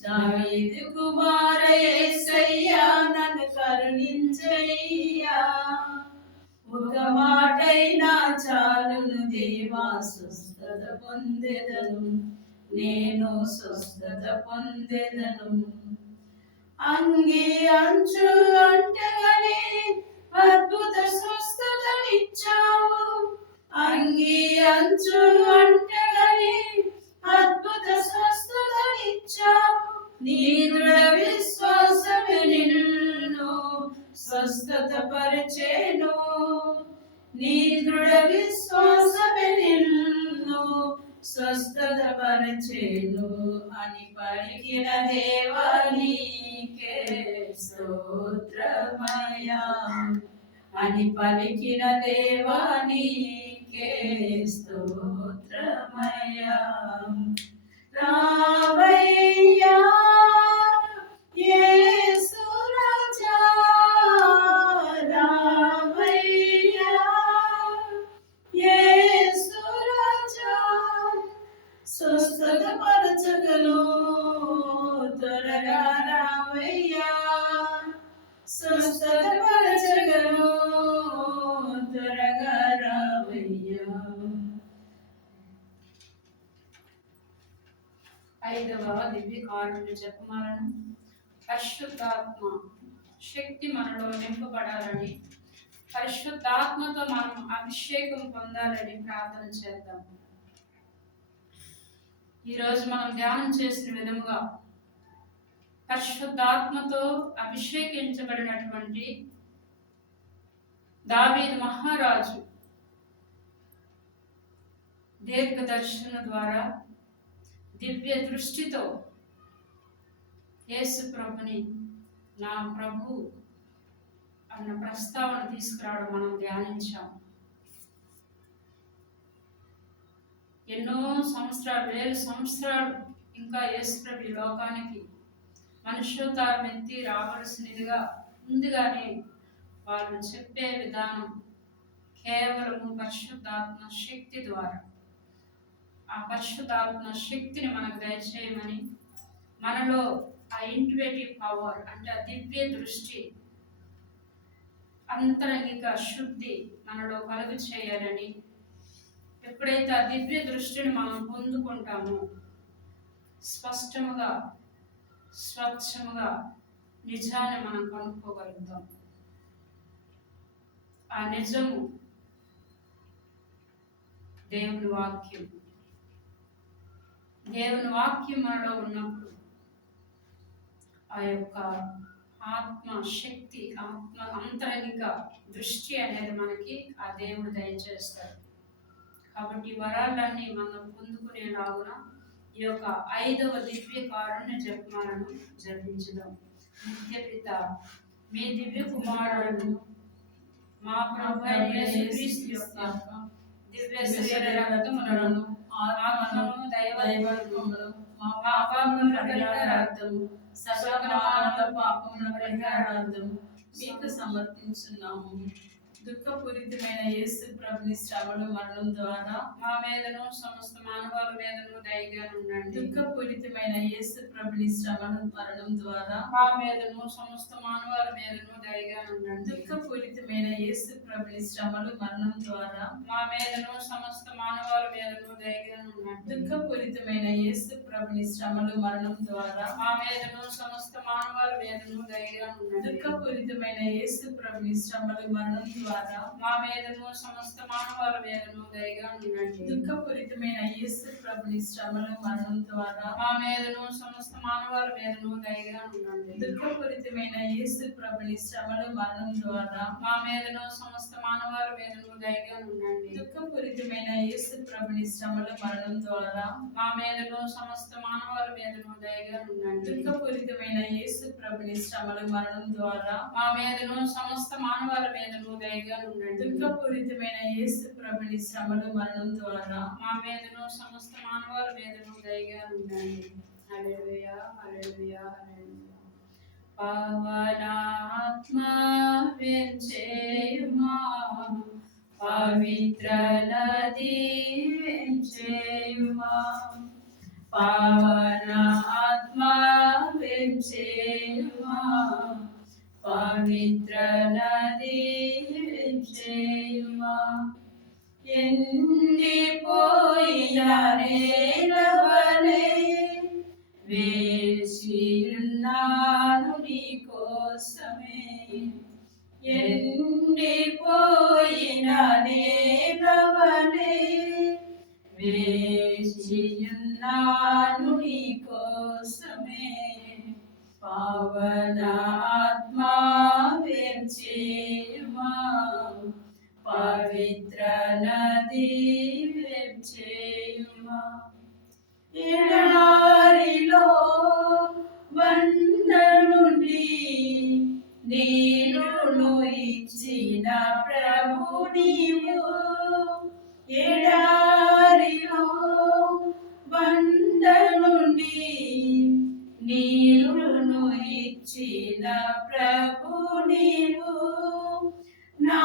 దావీదు కుమారా యేసయ్యా నన్ను కరుణించయ్యా. ఒక మాటైనా చాలును దేవా, స్వస్థత పొందెదను నేను, స్వస్థత పొందెదను. అంగి అంచు అంటగానే అద్భుత స్వస్థతనిచ్చావు. అంగి అంచు అంటగానే అద్భుత స్వస్థతనిచ్చావు. నీ దృఢ విశ్వాసమే నిన్ను స్వస్థత పరిచెను. నీ దృఢ విశ్వాసమే నిన్ను స్వస్థత పరిచెను అని పలికిన దేవా నీకే స్తోత్రమయ్యా. అని పలికిన దేవా నీకే స్తోత్రమయ్యా. రావయ్యా యేసు రాజా, రావయ్యా యేసు రాజా. స్వస్థత పరచగను త్వరగా రావయ్యా. స్వస్థత పరచగను త్వరగా రావయ్యా. 5వ దివ్య కారుణ్య జపమాలను పరిశుద్ధాత్మ శక్తి మనలో నింపబడాలని, పరిశుద్ధాత్మతో మనం అభిషేకం పొందాలని ప్రార్థన చేద్దాం. ఈరోజు మనం ధ్యానం చేసిన విధముగా పరిశుద్ధాత్మతో అభిషేకించబడినటువంటి దావీదు మహారాజు దీర్ఘదర్శన ద్వారా దివ్య దృష్టితో యేసు ప్రభుని నా ప్రభు అన్న ప్రస్తావన తీసుకురావడం మనం ధ్యానించాం. ఎన్నో సంవత్సరాలు, వేల సంవత్సరాలు ఇంకా యేసుప్రభు ఈ లోకానికి మనుష్యోతారం ఎత్తి రావాల్సినదిగా ముందుగానే వాళ్ళు చెప్పే విధానం కేవలము పరిశుద్ధాత్మ శక్తి ద్వారా. ఆ పరిశుద్ధాత్మ శక్తిని మనకు దయచేయమని, మనలో ఆ ఇంటివేటివ్ పవర్ అంటే ఆ దివ్య దృష్టి, అంతరంగిక శుద్ధి మనలో కలుగు చేయాలని. ఎప్పుడైతే ఆ దివ్య దృష్టిని మనం పొందుకుంటామో స్పష్టముగా, స్వచ్ఛముగా నిజాన్ని మనం కనుక్కోగలుగుతాం. ఆ నిజము దేవుని వాక్యం. దేవుని వాక్యం మనలో ఉన్నప్పుడు ఆ యొక్క ఆత్మ శక్తి, ఆత్మ అంతరంగిక దృష్టి అనేది మనకి ఆ దేవుడు దయచేస్తాడు. కాబట్టి వరాలన్నీ మనం పొందుకునేలాగున ఈ యొక్క 5వ దివ్య కారుణ్య జపమాలను జపించుదాం. నిత్య పిత, మీ దివ్య కుమారులను మా ప్రభు అయిన యేసుక్రీస్తు యొక్క దివ్య శరీర రక్తములను ఆత్మను దైవత్వమును మా పాపముల పరిహారార్థము సకల మానవ పాపముల పరిహారార్థము మీకు సమర్పించున్నాము. దుఃఖపూరితమైన యేసు ప్రభుని శ్రమలు మరణం ద్వారా మా మీదను సమస్త మానవాల మీదను దయగా ఉండండి. దుఃఖపూరితమైన యేసు ప్రభుని శ్రమలు మరణం ద్వారా మా మీదను సమస్త మానవాల మీదను దయగా ఉండండి. దుఃఖపూరితమైన యేసు ప్రభుని శ్రమలు మరణం ద్వారా మా మీదను సమస్త మానవాల మీదను దయగా ఉండండి. దుఃఖపూరితమైన యేసు ప్రభుని శ్రమలు మరణం ద్వారా మా మీదను సమస్త మానవాల మీదను దయగా ఉండండి. దుఃఖపూరితమైన యేసు ప్రభుని శ్రమలు మరణం ద్వారా మా మీదను సమస్త మానవాల మీదను దయగా ఉండండి. దుఃఖపూరితమైన యేసు ప్రభుని శ్రమలు మరణం ద్వారా మా మీదను సమస్త మానవాల మీదను దయగా ఉండండి. దుఃఖపూరితమైన యేసు ప్రభుని శ్రమలు మరణం ద్వారా మా మీదను సమస్త మానవాల మీదను దయగా ఉండండి. దుఃఖపూరితమైన యేసు ప్రభుని శ్రమలు మరణం ద్వారా మా మీదను సమస్త మానవాల మీదను దయగా ఉండండి. దుఃఖపూరితమైన యేసు ప్రభుని శ్రమలు మరణం ద్వారా మా మీదను సమస్త మానవాల మీదను దయగా ఉండండి. దుఃఖపూరితమైన యేసు ప్రభుని శ్రమలు మరణం ద్వారా మా మీదను సమస్త మానవాల మీదను దయగా ఉండండి. హల్లెలూయా, హల్లెలూయా, హల్లెలూయా. పవనాత్మ వెంచేయుమా, పవిత్ర నది వెంచేయుమా, పవనాత్మ వెంచేయుమా, పవిత్ర నది వెంచేయుమా. ఎండిపోయిన నేలవలె వేచియున్నాను నీ కోసమే, ఎండిపోయిన నేలవలె వేచియున్నాను నీ కోసమే. పవన ఆత్మా వెంచేయుమా, పవిత్ర నది వెంచేయుమా. ఎడారిలో బండ నుండి నీరును ఇచ్చిన ప్రభు నీవు, ఎడారిలో బండ నుండి నీరును ఇచ్చిన ప్రభు నీవు. నా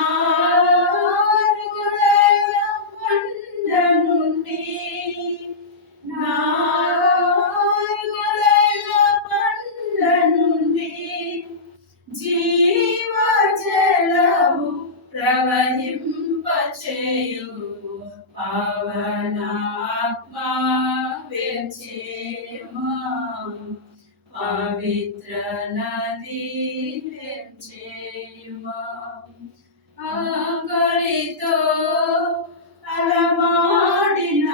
హృదయ బండ నుండి, నా హృదయ బండ నుండి జీవజలము ప్రవహింపచేయు, పవన ఆత్మా వెంచేయుమా, పవిత్ర నది వెంచేయుమా. ఆకలితో అలమాడిన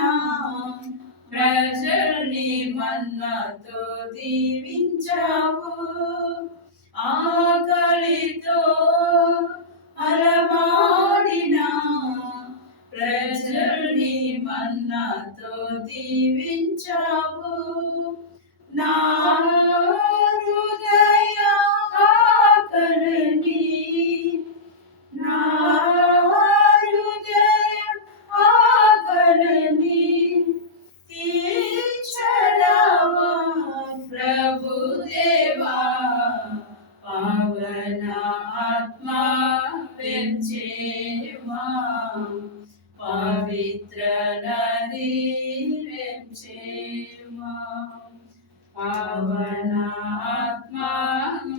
ప్రజల్ని మన్నతో దీవించావు, ఆకలితో అలమాడిన ప్రజల్ని మన్నతో దీవించావు. నా హృదయ ఆకలిని, నా హృదయ ఆకలిని ఆత్మ వెంచేమా పవిత్ర నది వెంచేమా పావన ఆత్మ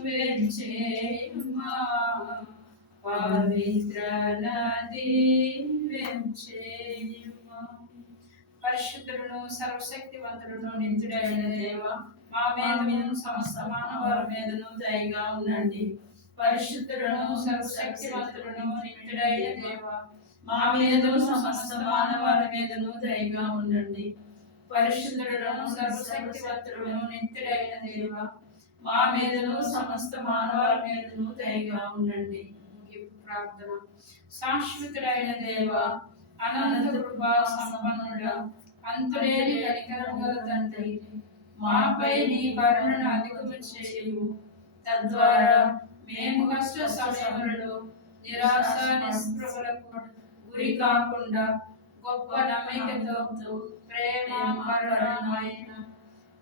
వెంచేమా పవిత్ర నది వెంచేమా పరిశుద్ధులను సర్వశక్తివంతులను నిత్యుడైన దేవ మా మీదను సమస్త మానవాల మీదను దయగా ఉండండి. పరిశుద్ధులను సర్వశక్తివంతులను నిత్యుడైన దేవ మా మీదను సమస్త మానవాల మీదను దయగా ఉండండి. పరిశుద్ధులను సర్వశక్తివంతులను నిత్యుడైన దేవ మా మీదను సమస్త మానవాల మీదను దయగా ఉండండి. ప్రార్థన. శాశ్వతుడైన దేవ అనంత కృపా సంపన్నుడా అంతులేని కనికరం గల తండ్రి మాపై నీ కరుణను అధికము చేయు. తద్వారా మేము కష్ట సమయములలో నిరాశ నిస్పృహలకు గురి కాకుండా గొప్ప నమ్మికతో ప్రేమ కరుణమైన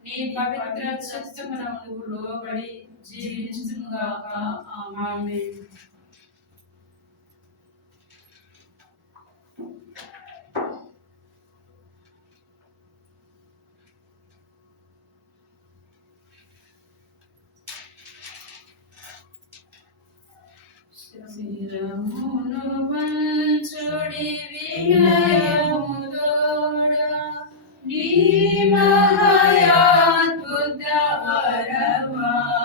నీ పవిత్ర చిత్తమునకు లోబడి జీవించుగాక. ఆమేన్. శిరమును వంచుడి వినయముతోడ నీ మహాయాద్భుత వరవాహినికి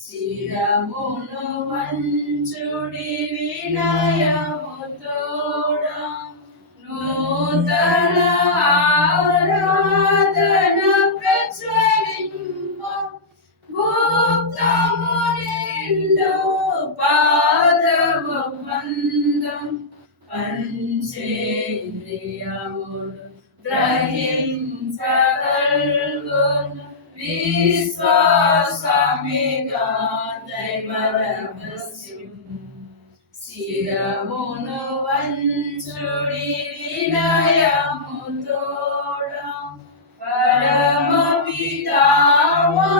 శిరమును వంచుడి వినయముతోడ నూతన ఆరాధన ప్రచురింప భూతము నిండు పాదవ బంధం పంచేంద్రియములు గ్రహించగల్గును విశ్వాసమిగా దైవ రహస్యం శిరమును వంచుడి వినయముతోడ పరమ పితావా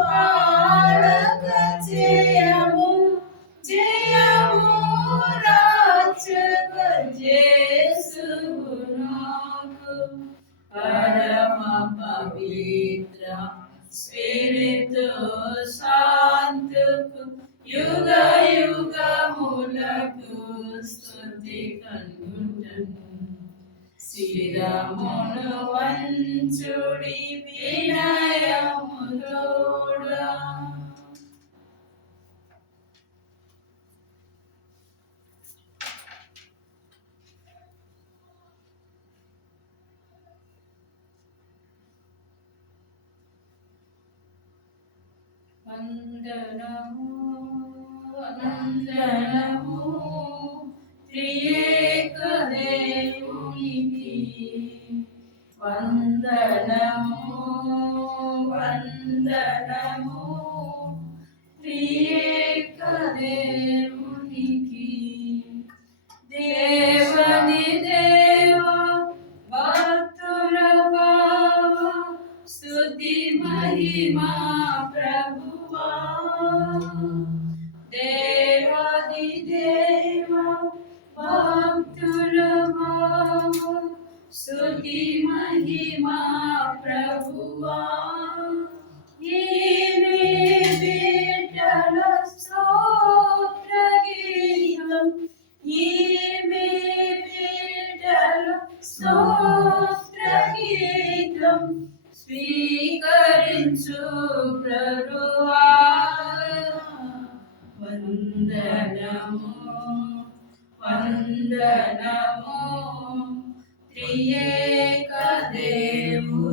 పాలక జయము జయము రాచక జేసునాకు పరమ పవిత్ర స్పిరితు శాంతుకు యుగ యుగములకు స్తుతి కలుగును. శిరమును వంచుడి వినయముతోడ వందనము వందనము త్రియేక దేవునికి వందనము వందనము త్రియేక దేవునికి దేవని దేవ భక్తుల భావ స్తుతి మహిమా ప్రభువా దేవాది దేవ భక్తుల భావ స్తుతి మహిమా ప్రభువా ఈమె బిడ్డల స్తోత్ర గీతం ఈమె బిడ్డల స్తోత్ర గీతం స్వీకరించు ప్రభువా వందనము వందనము త్రియేక దేవునికి.